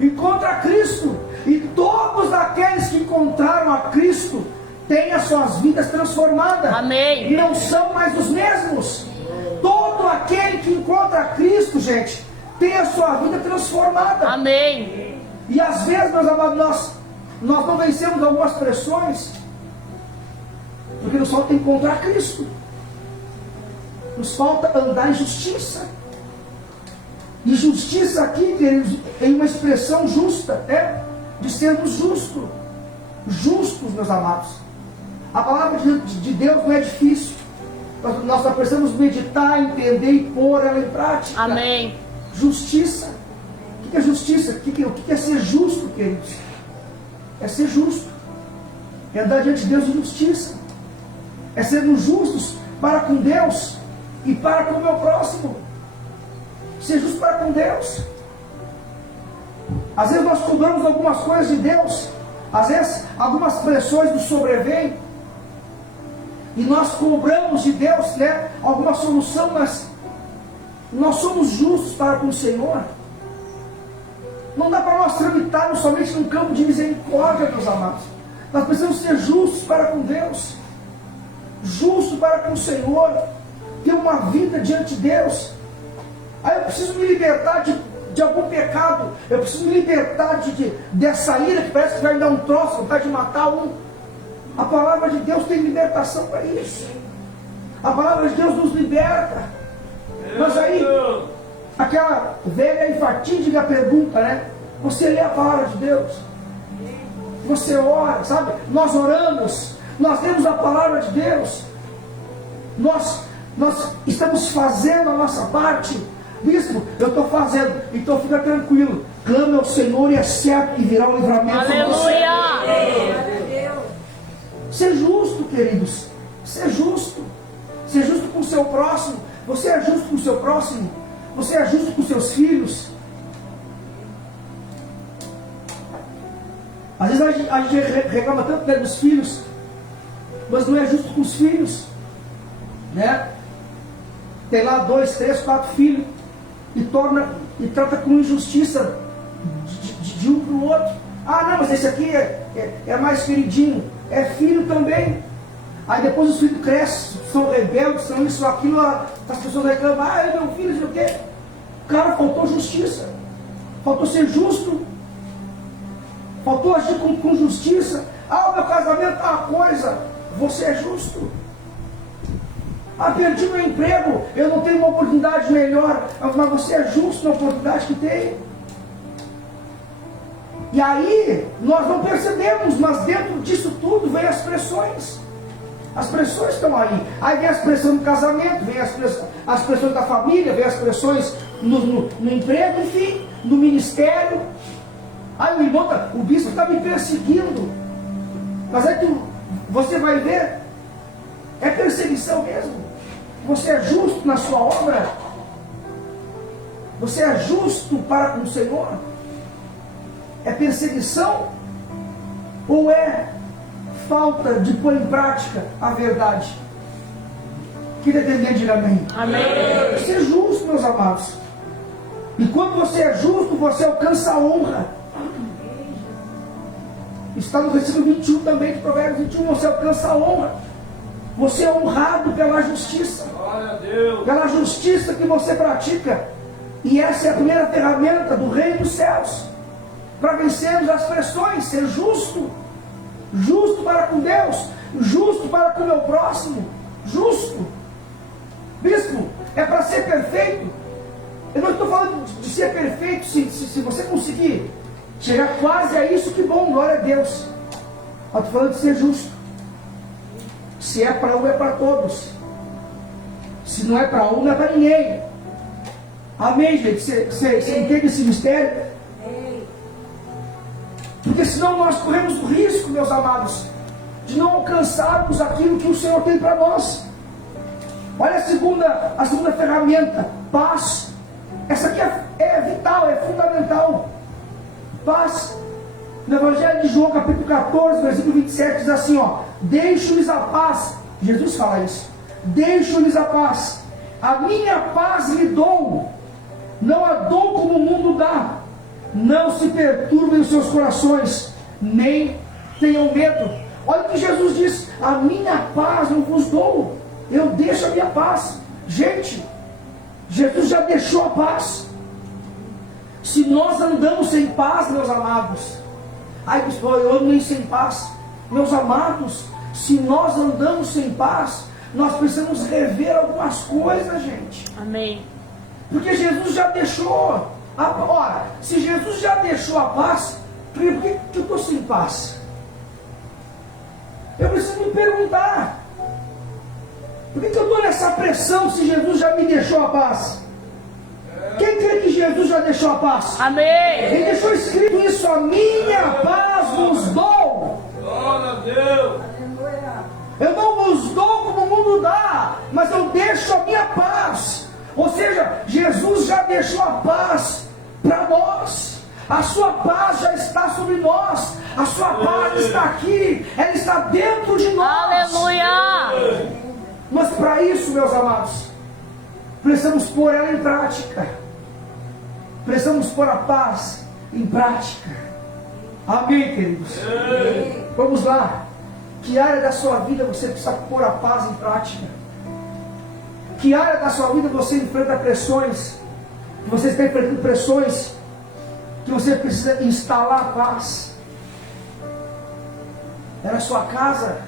encontra Cristo. E todos aqueles que encontraram a Cristo têm as suas vidas transformadas. Amém. E não são mais os mesmos. Todo aquele que encontra Cristo, gente, tem a sua vida transformada. Amém. E às vezes, meus amados, nós não vencemos algumas pressões porque nos falta encontrar Cristo. Nos falta andar em justiça. E justiça aqui, queridos, é uma expressão justa, de sermos justos. Justos, meus amados. A palavra de Deus não é difícil. Nós só precisamos meditar, entender e pôr ela em prática. Amém. Justiça. O que é justiça? O que é ser justo, queridos? É ser justo. É andar diante de Deus em justiça. É sermos justos para com Deus e para com o meu próximo. Ser justo para com Deus. Às vezes nós cobramos algumas coisas de Deus. Às vezes algumas pressões nos sobrevêm. E nós cobramos de Deus, alguma solução, mas nós somos justos para com o Senhor. Não dá para nós tramitarmos somente num campo de misericórdia, meus amados. Nós precisamos ser justos para com Deus, justo para com o Senhor, ter uma vida diante de Deus. Aí eu preciso me libertar de algum pecado, eu preciso me libertar dessa ira que parece que vai me dar um troço, vontade de matar um. A palavra de Deus tem libertação para isso. A palavra de Deus nos liberta. Mas aí, aquela velha e fatídica pergunta, você lê a palavra de Deus? Você ora, sabe? Nós oramos, nós lemos a palavra de Deus, nós estamos fazendo a nossa parte. Bispo, eu estou fazendo, então fica tranquilo, clame ao Senhor e é certo que virá o livramento. Aleluia! Ser justo, queridos, ser justo com o seu próximo. Você é justo com o seu próximo? Você é justo com seus filhos? Às vezes a gente reclama tanto, né, dos filhos, mas não é justo com os filhos, né? Tem lá 2, 3, 4 filhos e trata com injustiça de um para o outro. Ah, não, mas esse aqui é mais queridinho. É filho também. Aí depois os filhos crescem, são rebeldes, são isso, aquilo, as pessoas reclamam, ah, é meu filho, não sei o quê. Cara, faltou justiça, faltou ser justo, faltou agir com justiça. Ah, o meu casamento está uma coisa, você é justo. Ah, perdi meu emprego, eu não tenho uma oportunidade melhor, mas você é justo na oportunidade que tem. E aí, nós não percebemos, mas dentro disso tudo vem as pressões. As pressões estão aí. Aí vem as pressões do casamento, vem as pressões da família, vem as pressões no emprego, enfim, no ministério. Aí o irmão, o bispo está me perseguindo. Mas aí você vai ver, é perseguição mesmo. Você é justo na sua obra? Você é justo para com o Senhor? É perseguição? Ou é falta de pôr em prática a verdade? Que entender, diga amém. Amém. Ser justo, meus amados. E quando você é justo, você alcança a honra. Está no versículo 21 também, de Provérbios 21, você alcança a honra. Você é honrado pela justiça. Glória a Deus. Pela justiça que você pratica. E essa é a primeira ferramenta do reino dos céus. Para vencermos as pressões, ser justo. Justo para com Deus. Justo para com o meu próximo. Justo. Bispo, é para ser perfeito. Eu não estou falando de ser perfeito se você conseguir chegar quase a isso, que bom, glória a Deus. Eu estou falando de ser justo. Se é para um, é para todos. Se não é para um, não é para ninguém. Amém, gente? Você entende esse mistério? Porque senão nós corremos o risco, meus amados, de não alcançarmos aquilo que o Senhor tem para nós. Olha a segunda ferramenta, paz. Essa aqui é vital, é fundamental. Paz. No Evangelho de João, capítulo 14, versículo 27, diz assim, ó: deixo-lhes a paz. Jesus fala isso. Deixo-lhes a paz. A minha paz lhe dou. Não a dou como o mundo dá. Não se perturbem os seus corações, nem tenham medo. Olha o que Jesus diz: a minha paz eu vos dou. Eu deixo a minha paz. Gente, Jesus já deixou a paz. Se nós andamos sem paz, meus amados, ai, bispo, eu ando nem sem paz. Meus amados, se nós andamos sem paz, nós precisamos rever algumas coisas, gente. Amém. Porque Jesus já deixou. Ora, se Jesus já deixou a paz, por que eu estou sem paz? Eu preciso me perguntar: por que eu estou nessa pressão se Jesus já me deixou a paz? Quem crê que Jesus já deixou a paz? Amém. Ele deixou escrito isso: a minha paz vos dou. Glória a Deus. Eu não vos dou como o mundo dá, mas eu deixo a minha paz. Ou seja, Jesus já deixou a paz para nós. A sua paz já está sobre nós. A sua paz está aqui. Ela está dentro de nós. Aleluia. Mas para isso, meus amados, precisamos pôr ela em prática. Precisamos pôr a paz em prática. Amém, queridos? Vamos lá. Que área da sua vida você precisa pôr a paz em prática? Que área da sua vida você enfrenta pressões? Que você está enfrentando pressões? Que você precisa instalar a paz? É na sua casa?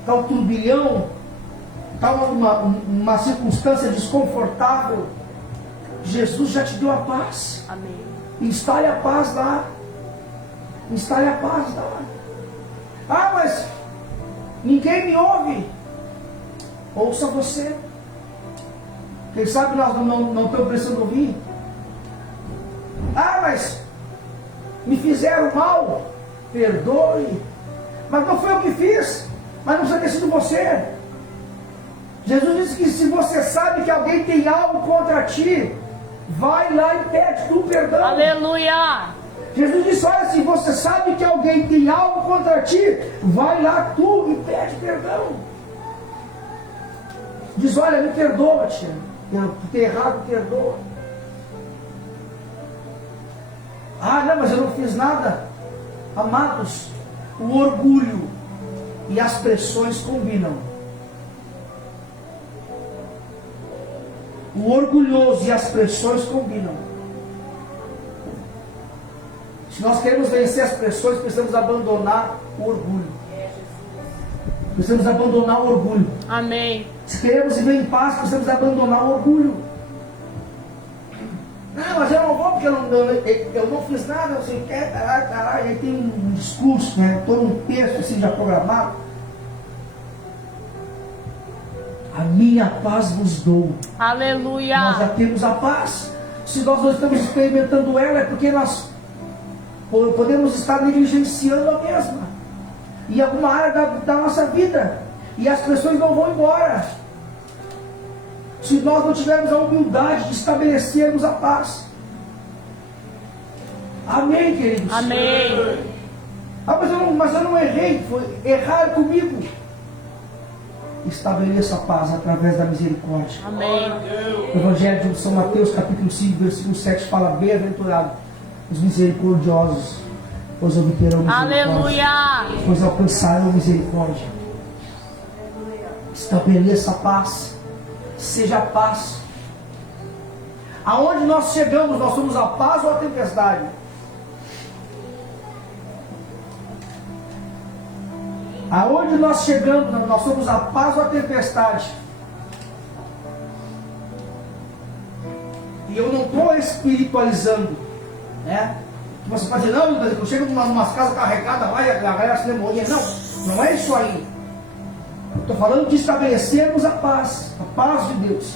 Está um turbilhão? Está uma circunstância desconfortável? Jesus já te deu a paz. Amém. Instale a paz lá. Instale a paz lá. Ah, mas Ninguém me ouve. Ouça você. Quem sabe nós não estamos precisando ouvir. Ah, mas me fizeram mal. Perdoe. Mas não foi eu que fiz. Mas não precisa ter sido você. Jesus disse que se você sabe que alguém tem algo contra ti, vai lá e pede tu perdão. Aleluia. Jesus disse, olha, se você sabe que alguém tem algo contra ti, vai lá tu e pede perdão. Diz, olha, me perdoa, tia. Eu tenho errado, perdoa. Ah, não, mas eu não fiz nada. Amados, o orgulho e as pressões combinam. O orgulhoso e as pressões combinam. Se nós queremos vencer as pressões, precisamos abandonar o orgulho. Precisamos abandonar o orgulho. Amém. Se queremos viver em paz, precisamos abandonar o orgulho. Não, mas eu não vou porque eu não fiz nada, eu sei o que, caralho. Aí tem um discurso, né? Todo um texto assim já programado. A minha paz vos dou. Aleluia. Nós já temos a paz. Se nós não estamos experimentando ela, é porque nós podemos estar negligenciando a mesma. Em alguma área da nossa vida. E as pressões não vão embora. Se nós não tivermos a humildade de estabelecermos a paz. Amém, queridos? Amém. Ah, mas eu não errei. Errar comigo. Estabeleça a paz através da misericórdia. Amém. O Evangelho de São Mateus, capítulo 5, versículo 7, fala: bem-aventurado os misericordiosos, pois obterão misericórdia. Aleluia. Pois alcançarão misericórdia. Estabeleça a paz. Seja a paz. Aonde nós chegamos, nós somos a paz ou a tempestade? Aonde nós chegamos, nós somos a paz ou a tempestade? E eu não estou espiritualizando, né? Você pode dizer, não, eu chego em umas casas carregadas lá e a galera se demonia. Não é isso aí. Estou falando de estabelecermos a paz de Deus.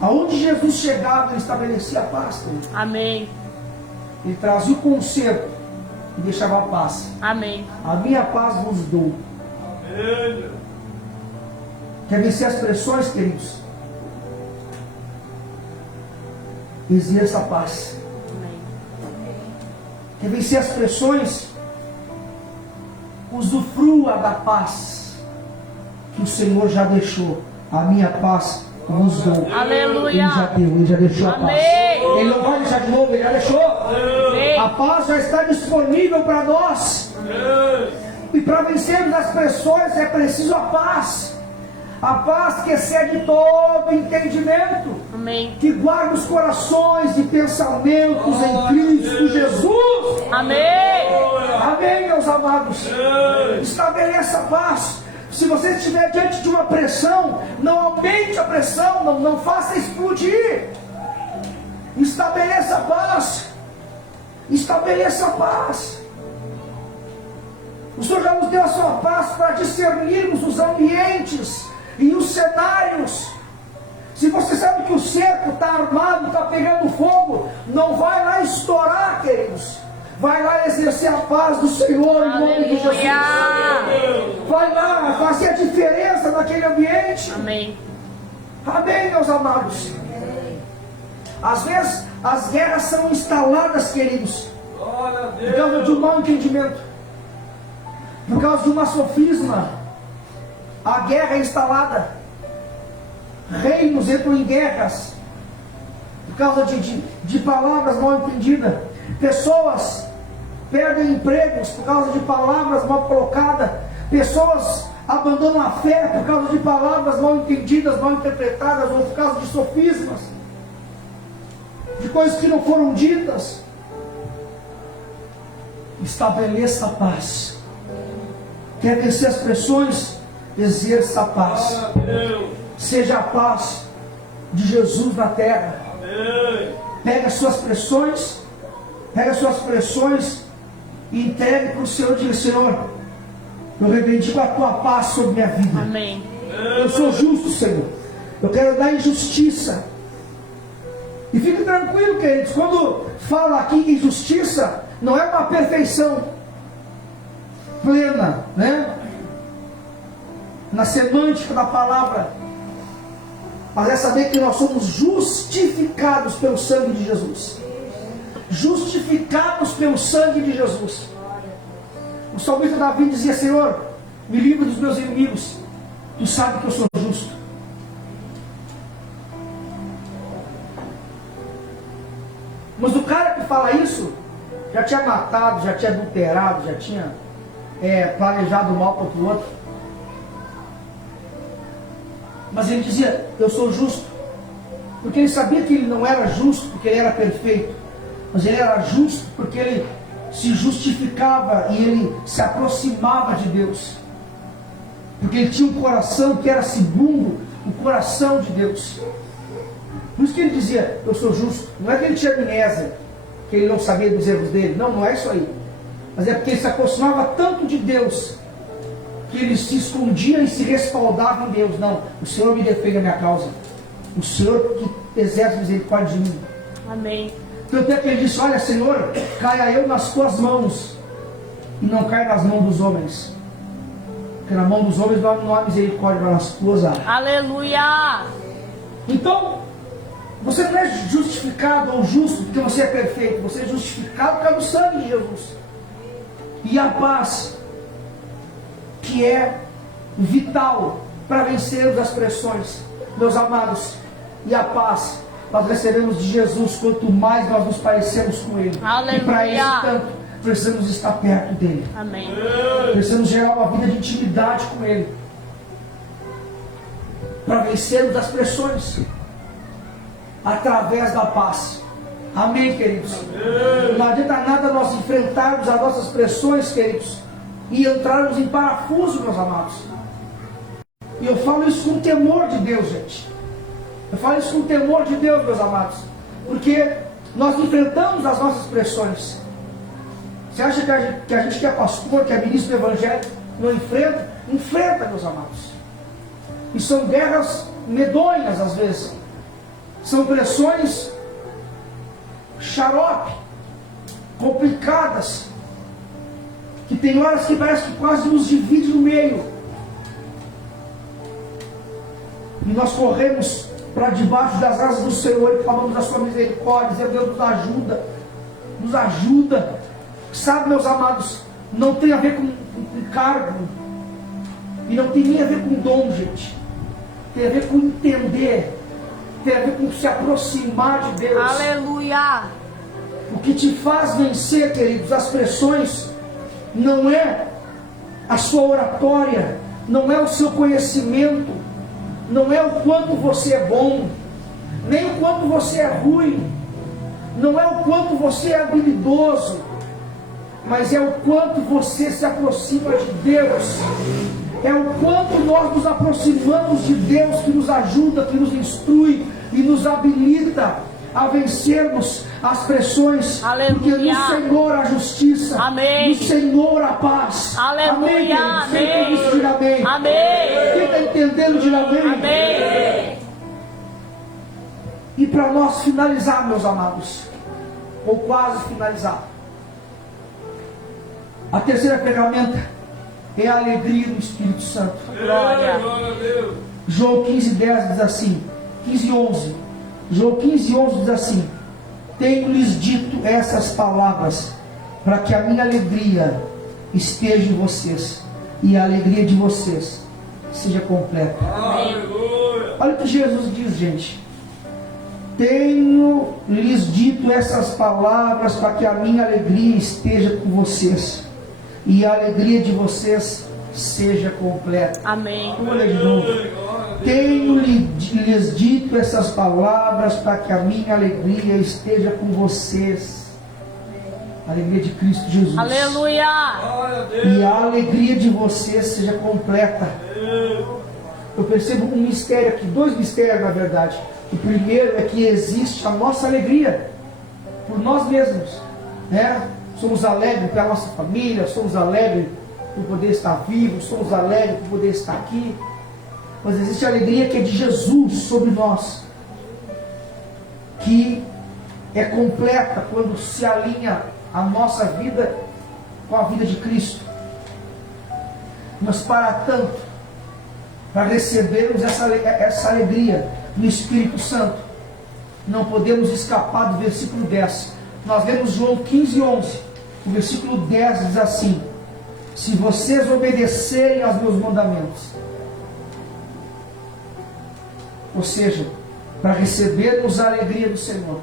Aonde Jesus chegava, ele estabelecia a paz. Amém. Ele trazia o conserto e deixava a paz. Amém. A minha paz vos dou. Quer vencer as pressões, queridos? Exerça a paz. Amém. Quer vencer as pressões? Usufrua da paz que o Senhor já deixou. A minha paz vos dou. Aleluia. Ele já deu, ele já deixou a paz. Amém. Ele não vai deixar de novo, ele já deixou. Amém. A paz já está disponível para nós. E para vencermos as pressões é preciso a paz. A paz que excede todo entendimento. Amém. Que guarda os corações e pensamentos em Cristo Jesus. Amém. Amém, meus amados. Estabeleça a paz. Se você estiver diante de uma pressão, não aumente a pressão, não faça explodir. Estabeleça a paz. Estabeleça a paz. O Senhor já nos deu a sua paz para discernirmos os ambientes e os cenários. Se você sabe que o cerco está armado, está pegando fogo, não vai lá estourar, queridos. Vai lá exercer a paz do Senhor em nome de Jesus. Vai lá fazer a diferença naquele ambiente. Amém. Amém, meus amados. Às vezes as guerras são instaladas, queridos, por causa de um mau entendimento, por causa de uma sofisma. A guerra é instalada. Reinos entram em guerras por causa de palavras mal entendidas. Pessoas perdem empregos por causa de palavras mal colocadas. Pessoas abandonam a fé por causa de palavras mal entendidas, mal interpretadas, ou por causa de sofismas, de coisas que não foram ditas. Estabeleça a paz. Quer vencer as pressões? Exerça a paz. Seja a paz de Jesus na terra. Pega as suas pressões. Pega as suas pressões e entregue para o Senhor. Diga: Senhor, Eu reivindico a tua paz sobre minha vida. Amém. Eu sou justo, Senhor. Eu quero dar injustiça. E fique tranquilo, queridos, quando fala aqui em justiça, não é uma perfeição plena, né? Na semântica da palavra, mas é saber que nós somos justificados pelo sangue de Jesus. Justificados pelo sangue de Jesus. O salmista Davi dizia: Senhor, me livra dos meus inimigos. Tu sabes que eu sou justo. Mas o cara que fala isso já tinha matado, já tinha adulterado, já tinha planejado mal para o outro. Mas ele dizia: eu sou justo. Porque ele sabia que ele não era justo porque ele era perfeito, mas ele era justo porque ele se justificava e ele se aproximava de Deus. Porque ele tinha um coração que era segundo o coração de Deus. Por isso que ele dizia: eu sou justo. Não é que ele tinha amnésia, que ele não sabia dos erros dele. Não, não é isso aí. Mas é porque ele se aproximava tanto de Deus que ele se escondia e se respaldava em Deus. Não, o Senhor me defende a minha causa. O Senhor que exerce misericórdia de mim. Amém. Tanto é que ele disse: olha, Senhor, caia eu nas tuas mãos e não caia nas mãos dos homens. Porque na mão dos homens não há misericórdia, mas nas tuas há. Aleluia. Então, você não é justificado ou justo porque você é perfeito. Você é justificado por causa do sangue de Jesus. E a paz, que é vital para vencermos as pressões, meus amados, e a paz nós recebemos de Jesus quanto mais nós nos parecemos com Ele. Aleluia. E para isso tanto precisamos estar perto dele. Amém. Precisamos gerar uma vida de intimidade com Ele para vencermos as pressões através da paz. Amém, queridos? Amém. Não adianta nada nós enfrentarmos as nossas pressões, queridos, e entrarmos em parafuso, meus amados. E eu falo isso com temor de Deus, gente. Eu falo isso com temor de Deus, meus amados, porque nós enfrentamos as nossas pressões. Você acha que a gente que é pastor, que é ministro do Evangelho, não enfrenta? Enfrenta, meus amados. E são guerras medonhas às vezes. São pressões xarope, complicadas, que tem horas que parece que quase nos divide no meio. E nós corremos para debaixo das asas do Senhor e falamos da sua misericórdia, dizendo: Deus, nos ajuda, nos ajuda. Sabe, meus amados, não tem a ver com cargo, e não tem nem a ver com dom, gente. Tem a ver com entender, tem a ver com se aproximar de Deus. Aleluia. O que te faz vencer, queridos, as pressões, não é a sua oratória, não é o seu conhecimento, não é o quanto você é bom, nem o quanto você é ruim, não é o quanto você é habilidoso, mas é o quanto você se aproxima de Deus. É o quanto nós nos aproximamos de Deus, que nos ajuda, que nos instrui e nos habilita a vencermos as pressões. Aleluia. Porque no Senhor a justiça, amém. No Senhor a paz. Aleluia. Amém. Amém. Amém. Amém. Quem está entendendo, diga amém. Amém. E para nós finalizar, meus amados, ou quase finalizar, a terceira ferramenta é a alegria do Espírito Santo. Glória. João 15:10 diz assim, 15:11. João 15:11 diz assim: tenho-lhes dito essas palavras para que a minha alegria esteja em vocês e a alegria de vocês seja completa. Olha o que Jesus diz, gente: tenho-lhes dito essas palavras para que a minha alegria esteja com vocês e a alegria de vocês seja completa. Amém. Olha de novo. Tenho-lhes dito essas palavras para que a minha alegria esteja com vocês. A alegria de Cristo Jesus. Aleluia. E a alegria de vocês seja completa. Eu percebo um mistério aqui, dois mistérios na verdade. O primeiro é que existe a nossa alegria por nós mesmos, né? Somos alegres pela nossa família, somos alegres por poder estar vivos, somos alegres por poder estar aqui. Mas existe a alegria que é de Jesus sobre nós, que é completa quando se alinha a nossa vida com a vida de Cristo. Mas para tanto, para recebermos essa alegria no Espírito Santo, não podemos escapar do versículo 10. Nós lemos João 15:11. O versículo 10 diz assim: se vocês obedecerem aos meus mandamentos. Ou seja, para recebermos a alegria do Senhor,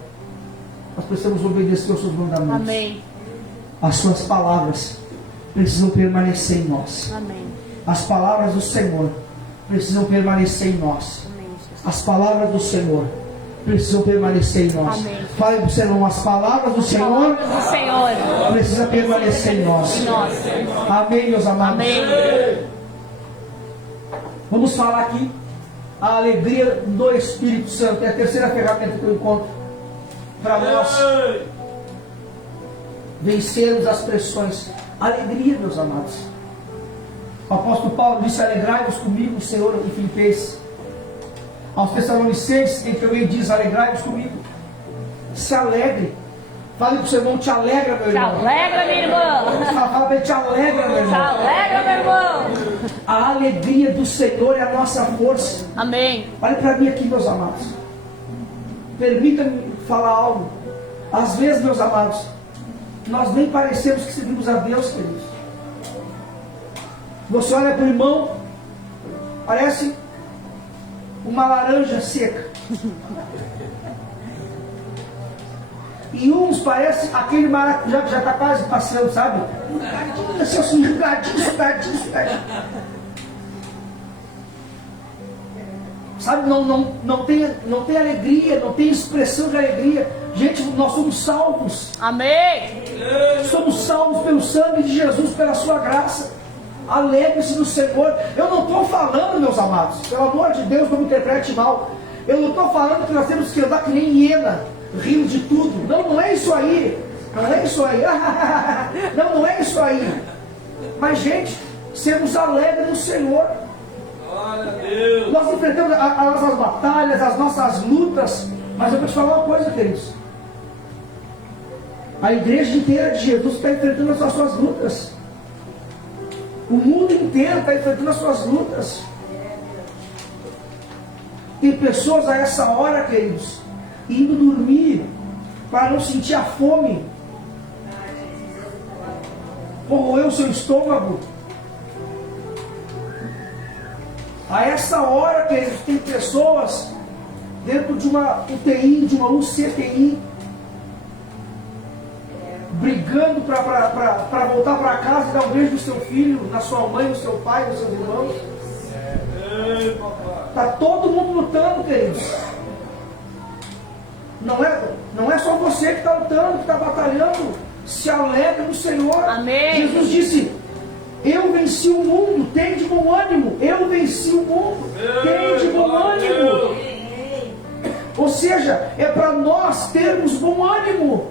nós precisamos obedecer aos seus mandamentos. Amém. As suas palavras precisam permanecer em nós. Amém. As palavras do Senhor precisam permanecer em nós. Amém, Jesus. As palavras do Senhor precisam permanecer em nós. Amém. Fale para o Senhor, as palavras do Senhor Do Senhor. precisam permanecer em nós. Em nós. Amém, meus amados. Amém. Vamos falar aqui a alegria do Espírito Santo. É a terceira ferramenta que eu encontro para nós vencermos as pressões. Alegria, meus amados. O apóstolo Paulo disse: alegrai-vos comigo, Senhor, em Filipenses. Aos Tessalonicenses, em que ele diz: alegrai-vos comigo. Se alegre. Fale para o seu irmão: te alegra, meu Te irmão. alegra, meu irmão. Fala para ele: te alegra, meu Te irmão. alegra, meu irmão. A alegria do Senhor é a nossa força. Amém. Olha para mim aqui, meus amados. Permita-me falar algo. Às vezes, meus amados, nós nem parecemos que servimos a Deus, queridos. Você olha para o irmão, parece uma laranja seca. E uns parece aquele maracujá que já está quase passando, sabe? Assim, sugadinho. Sabe, não tem alegria, não tem expressão de alegria. Gente, nós somos salvos. Amém. Somos salvos pelo sangue de Jesus, pela sua graça. Alegre-se no Senhor. Eu não estou falando, meus amados, pelo amor de Deus, não me interprete mal. Eu não estou falando que nós temos que andar que nem hiena, rindo de tudo. Não é isso aí. Não é isso aí. Não é isso aí. Mas, gente, sermos alegres no Senhor. Nós enfrentamos as nossas batalhas, as nossas lutas. Mas eu vou te falar uma coisa, queridos. A igreja inteira de Jesus está enfrentando as suas lutas. O mundo inteiro está enfrentando as suas lutas. Tem pessoas a essa hora, queridos, indo dormir para não sentir a fome. Corroeu o seu estômago. A essa hora, queridos, tem pessoas dentro de uma UTI, de uma UCTI, brigando para voltar para casa e dar um beijo no seu filho, na sua mãe, no seu pai, nos seus irmãos. Está todo mundo lutando, queridos. Não é só você que está lutando, que está batalhando. Se alegre no Senhor. Amém. Jesus disse: eu venci o mundo, tem de bom ânimo. Eu venci o mundo, tem de bom ânimo. Ou seja, é para nós termos bom ânimo.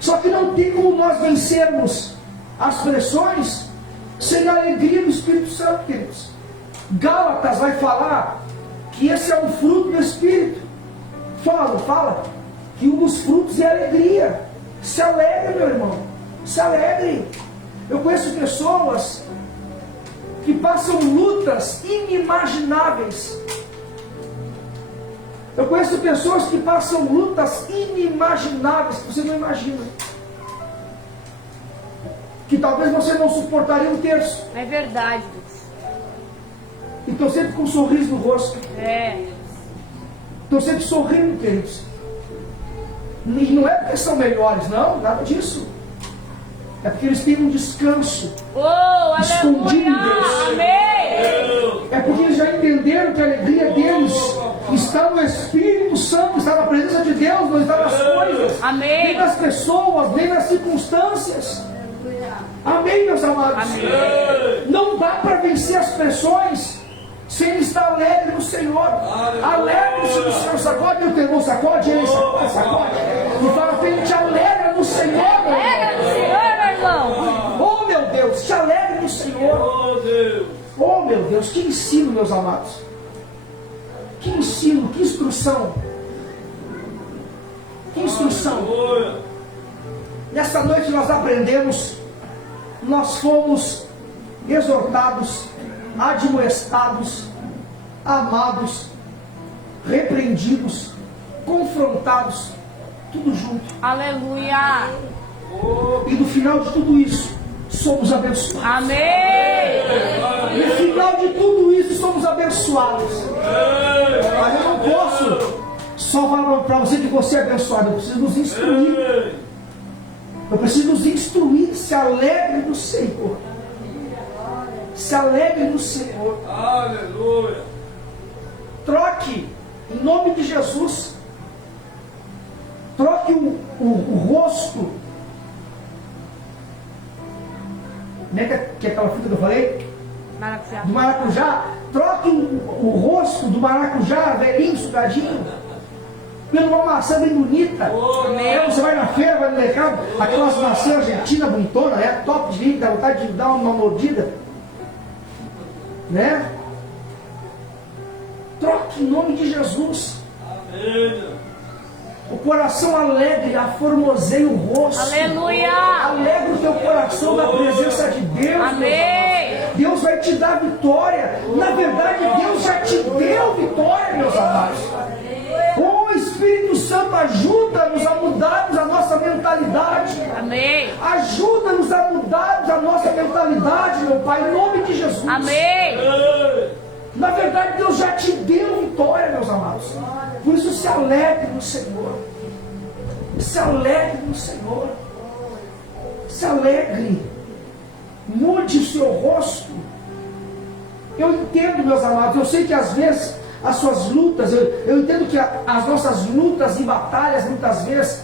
Só que não tem como nós vencermos as pressões sem a alegria do Espírito Santo, queridos. Gálatas vai falar que esse é um fruto do Espírito. Fala que um dos frutos é a alegria. Se alegre, meu irmão. Se alegre. Eu conheço pessoas que passam lutas inimagináveis. Eu conheço pessoas que passam lutas inimagináveis que você não imagina. Que talvez você não suportaria um terço. É verdade, Deus. Então sempre com um sorriso no rosto. É. Estão sempre sorrindo, queridos. E não é porque são melhores, não, nada disso. É porque eles têm um descanso Oh, escondido em aleluia. Deus. Amém. É porque eles já entenderam que a alegria deles está no Espírito Santo, está na presença de Deus, não está nas coisas, Amém. nem nas pessoas, nem nas circunstâncias. Amém, meus amados? Amém. Não dá para vencer as pressões sem estar alegre no Senhor. Alegre-se no Senhor. Sacode o teu irmão, sacode ele, sacode. E fala para ele: te alegra no Senhor, meu irmão. Alegra no Senhor, meu irmão. Oh, meu Deus, te alegra do Senhor. Oh, Deus. Oh, meu Deus, que ensino, meus amados. Que ensino, que instrução. Que instrução. Aleluia. Nessa noite nós aprendemos, nós fomos exortados, admoestados, amados, repreendidos, confrontados, tudo junto. Aleluia. E no final de tudo isso, somos abençoados. Amém. E no final de tudo isso, somos abençoados. Mas eu não posso só falar para você que você é abençoado. Eu preciso nos instruir. Eu preciso nos instruir. Se alegre no Senhor. Se alegre no Senhor. Aleluia. Troque, em nome de Jesus. Troque o rosto. Como é que é aquela fruta que eu falei? Maracujá. Do maracujá. Troque o rosto do maracujá, velhinho, sugadinho, pela uma maçã bem bonita. Aí você vai na feira, vai no mercado, aquelas maçãs argentinas bonitonas, né? Top de linha, dá vontade de dar uma mordida. Né? Troque em nome de Jesus. Amém. O coração alegre, aformoseia o rosto. Aleluia. Alegra o teu coração na presença de Deus. Amém. Deus vai te dar vitória. Na verdade, Deus já te deu vitória, meus amados. O Espírito Santo ajuda-nos a mudarmos a nossa mentalidade. Amém. Ajuda-nos a mudarmos a nossa mentalidade, meu Pai, em nome de Jesus. Amém. Na verdade, Deus já te deu vitória, meus amados. Por isso, se alegre no Senhor. Se alegre no Senhor. Se alegre. Mude o seu rosto. Eu entendo, meus amados. Eu sei que às vezes as suas lutas, eu entendo que as nossas lutas e batalhas, muitas vezes,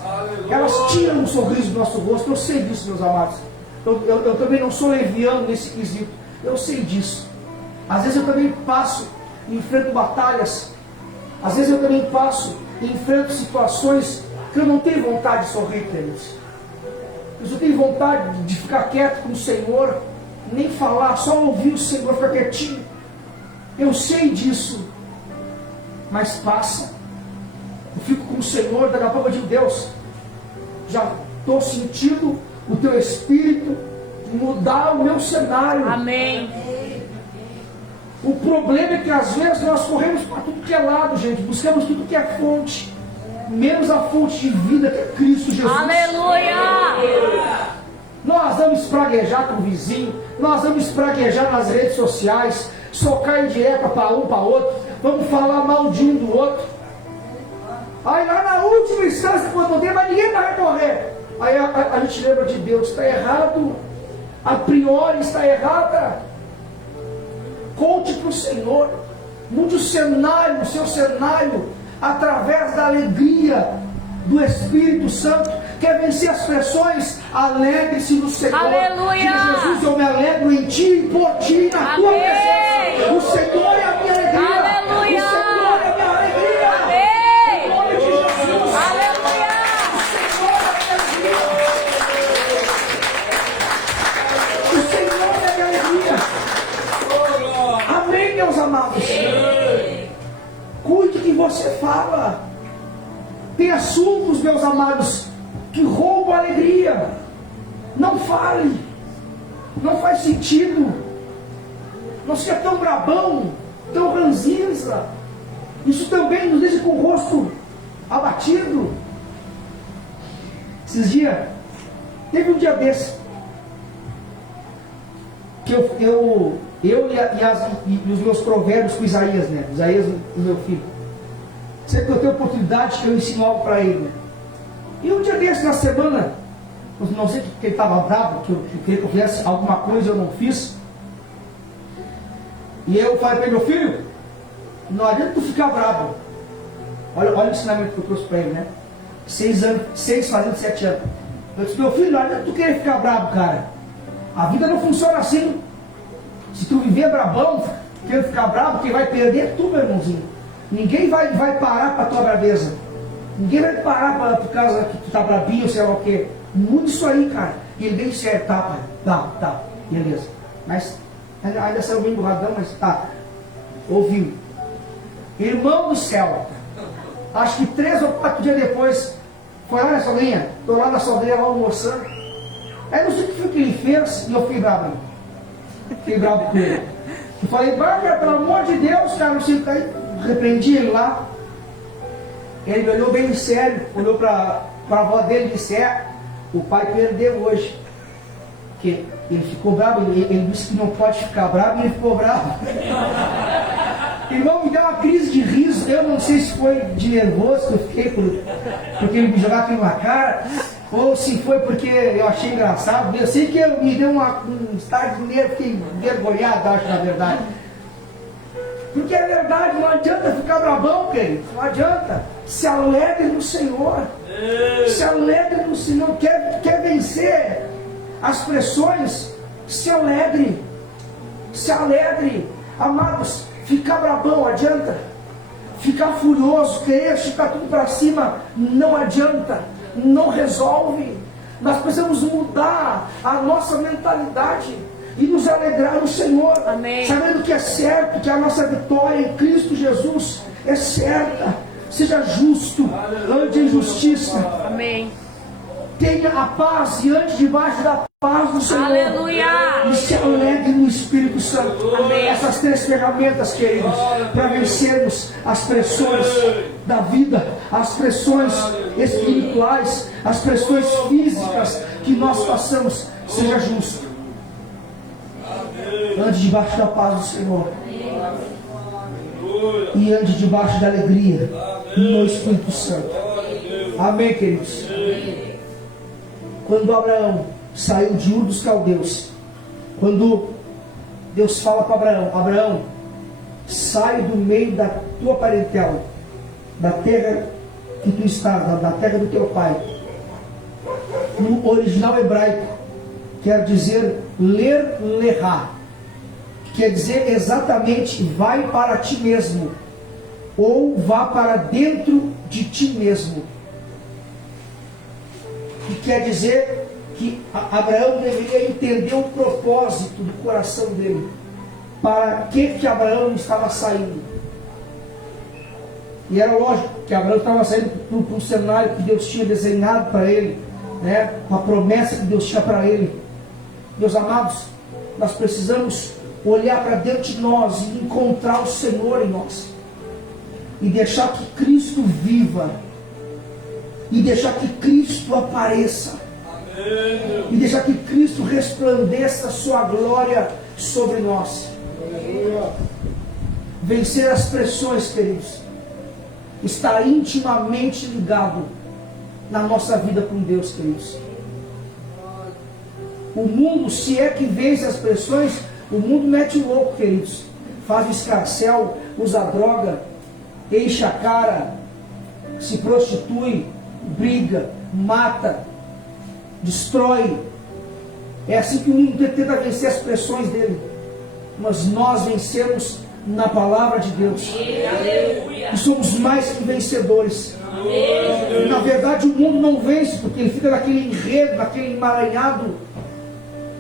elas tiram o sorriso do nosso rosto. Eu sei disso, meus amados. Eu também não sou leviano nesse quesito. Eu sei disso. Às vezes eu também passo, enfrento batalhas. Às vezes eu também passo e enfrento situações que eu não tenho vontade de sorrir, queridos. Eu tenho vontade de ficar quieto com o Senhor, nem falar, só ouvir o Senhor, ficar quietinho. Eu sei disso. Mas passa. Eu fico com o Senhor, daqui a pouco eu digo, Deus, já estou sentindo o teu Espírito mudar o meu cenário. Amém. O problema é que às vezes nós corremos para tudo que é lado, gente. Buscamos tudo que é fonte. Menos a fonte de vida que é Cristo Jesus. Aleluia. Nós vamos praguejar com o vizinho. Nós vamos praguejar nas redes sociais. Socar indireta para um, para outro. Vamos falar mal de um do outro. Aí lá na última instância, quando não tem, mas ninguém vai recorrer. Aí a gente lembra de Deus. Está errado. A priori está errada. Conte para o Senhor, mude o cenário, o seu cenário, através da alegria do Espírito Santo. Quer vencer as pressões? Alegre-se no Senhor. Aleluia. Diga, Jesus, eu me alegro em ti e por ti, na tua presença. O Senhor é a minha alegria. Aleluia. O Senhor é a minha alegria. Amém. Em nome de Jesus. Aleluia. O Senhor é a minha alegria. Amém, meus amados. Cuide que você fala. Tem assuntos, meus amados, que roubam a alegria. Não fale. Não faz sentido. Não seja tão brabão, tão ranzinza. Isso também nos deixa com o rosto abatido. Esses dias, teve um dia desse, que eu e os meus provérbios com Isaías, né? Isaías, o meu filho. Sempre que eu tenho oportunidade, que eu ensino algo para ele, né? E um dia desse, na semana, não sei que ele estava bravo, que eu queria que eu fizesse alguma coisa, eu não fiz. E eu falei para ele, meu filho, não adianta tu ficar bravo. Olha o ensinamento que eu trouxe para ele, né? 6 anos, 6 fazendo 7 anos. Eu disse, meu filho, não adianta tu querer ficar bravo, cara. A vida não funciona assim. Se tu viver brabão, querendo ficar bravo, quem vai perder é tu, meu irmãozinho. Ninguém vai parar para a tua braveza. Ninguém vai parar por causa que tu tá brabinho, sei lá o quê. Muda isso aí, cara. E ele bem sério, tá, pai? Tá, beleza. Mas ainda saiu bem burradão, mas tá. Ouviu. Irmão do céu. Acho que 3 ou 4 dias depois, foi lá na sogrinha. Estou lá na sogrinha, lá almoçando. Aí não sei o que foi que ele fez e eu fiquei bravo. Fiquei bravo com ele. Eu falei, Bárbara, pelo amor de Deus, cara, não sei o que. Aí repreendi ele lá. Ele me olhou bem sério, olhou para a avó dele e disse, o pai perdeu hoje. Porque ele ficou bravo, ele disse que não pode ficar bravo e ele ficou bravo. Irmão, me deu uma crise de riso. Eu não sei se foi de nervoso que eu fiquei porque ele me jogava aquilo na cara, ou se foi porque eu achei engraçado. Eu sei que me deu um estado de nervo, fiquei envergonhado, acho, na verdade. Porque é verdade, não adianta ficar bravão, querido. Não adianta. Se alegre no Senhor. Se alegre no Senhor. Quer vencer as pressões? Se alegre. Se alegre. Amados, ficar bravão adianta. Ficar furioso, querer ficar tudo para cima, não adianta. Não resolve. Nós precisamos mudar a nossa mentalidade e nos alegrar no Senhor. Amém. Sabendo que é certo, que a nossa vitória em Cristo Jesus é certa. Seja justo, ande em justiça. Amém. Tenha a paz e ande debaixo da paz do Senhor. Aleluia. E se alegre no Espírito Santo. Amém. Essas 3 ferramentas, queridos, para vencermos as pressões da vida, as pressões espirituais, as pressões físicas que nós passamos. Seja justo. Ande debaixo da paz do Senhor. E ande debaixo da alegria no Espírito Santo. Amém, queridos? Quando Abraão saiu de Ur dos Caldeus, quando Deus fala para Abraão, Abraão, sai do meio da tua parentela, da terra que tu estás, da terra do teu pai. No original hebraico, quer dizer ler, lerá. Quer dizer exatamente vai para ti mesmo, ou vá para dentro de ti mesmo. Que quer dizer que Abraão deveria entender o propósito do coração dele. Para que Abraão estava saindo? E era lógico que Abraão estava saindo para um cenário que Deus tinha desenhado para ele, né? Uma promessa que Deus tinha para ele. Meus amados, nós precisamos olhar para dentro de nós e encontrar o Senhor em nós. E deixar que Cristo viva. E deixar que Cristo apareça. Amém. E deixar que Cristo resplandeça a sua glória sobre nós. Amém. Vencer as pressões, queridos, está intimamente ligado na nossa vida com Deus, queridos. O mundo, se é que vence as pressões, o mundo mete o louco, queridos. Faz o escarcéu, usa droga, enche a cara, se prostitui, briga, mata, destrói. É assim que o mundo tenta vencer as pressões dele. Mas nós vencemos na palavra de Deus. E somos mais que vencedores. E, na verdade, o mundo não vence, porque ele fica naquele enredo, naquele emaranhado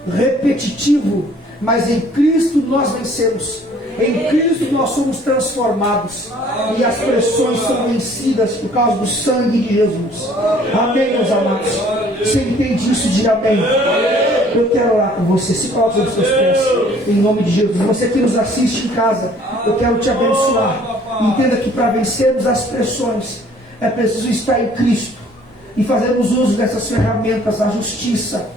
repetitivo. Mas em Cristo nós vencemos. Em Cristo nós somos transformados. E as pressões são vencidas por causa do sangue de Jesus. Amém, meus amados? Você entende isso? Diga amém. Eu quero orar por você. Se coloque nos seus pés, em nome de Jesus. Você que nos assiste em casa, eu quero te abençoar. Entenda que para vencermos as pressões é preciso estar em Cristo e fazermos uso dessas ferramentas, a justiça,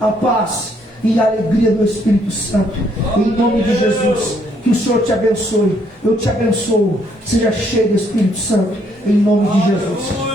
a paz e a alegria do Espírito Santo. Em nome de Jesus, que o Senhor te abençoe. Eu te abençoo. Seja cheio do Espírito Santo, em nome de Jesus.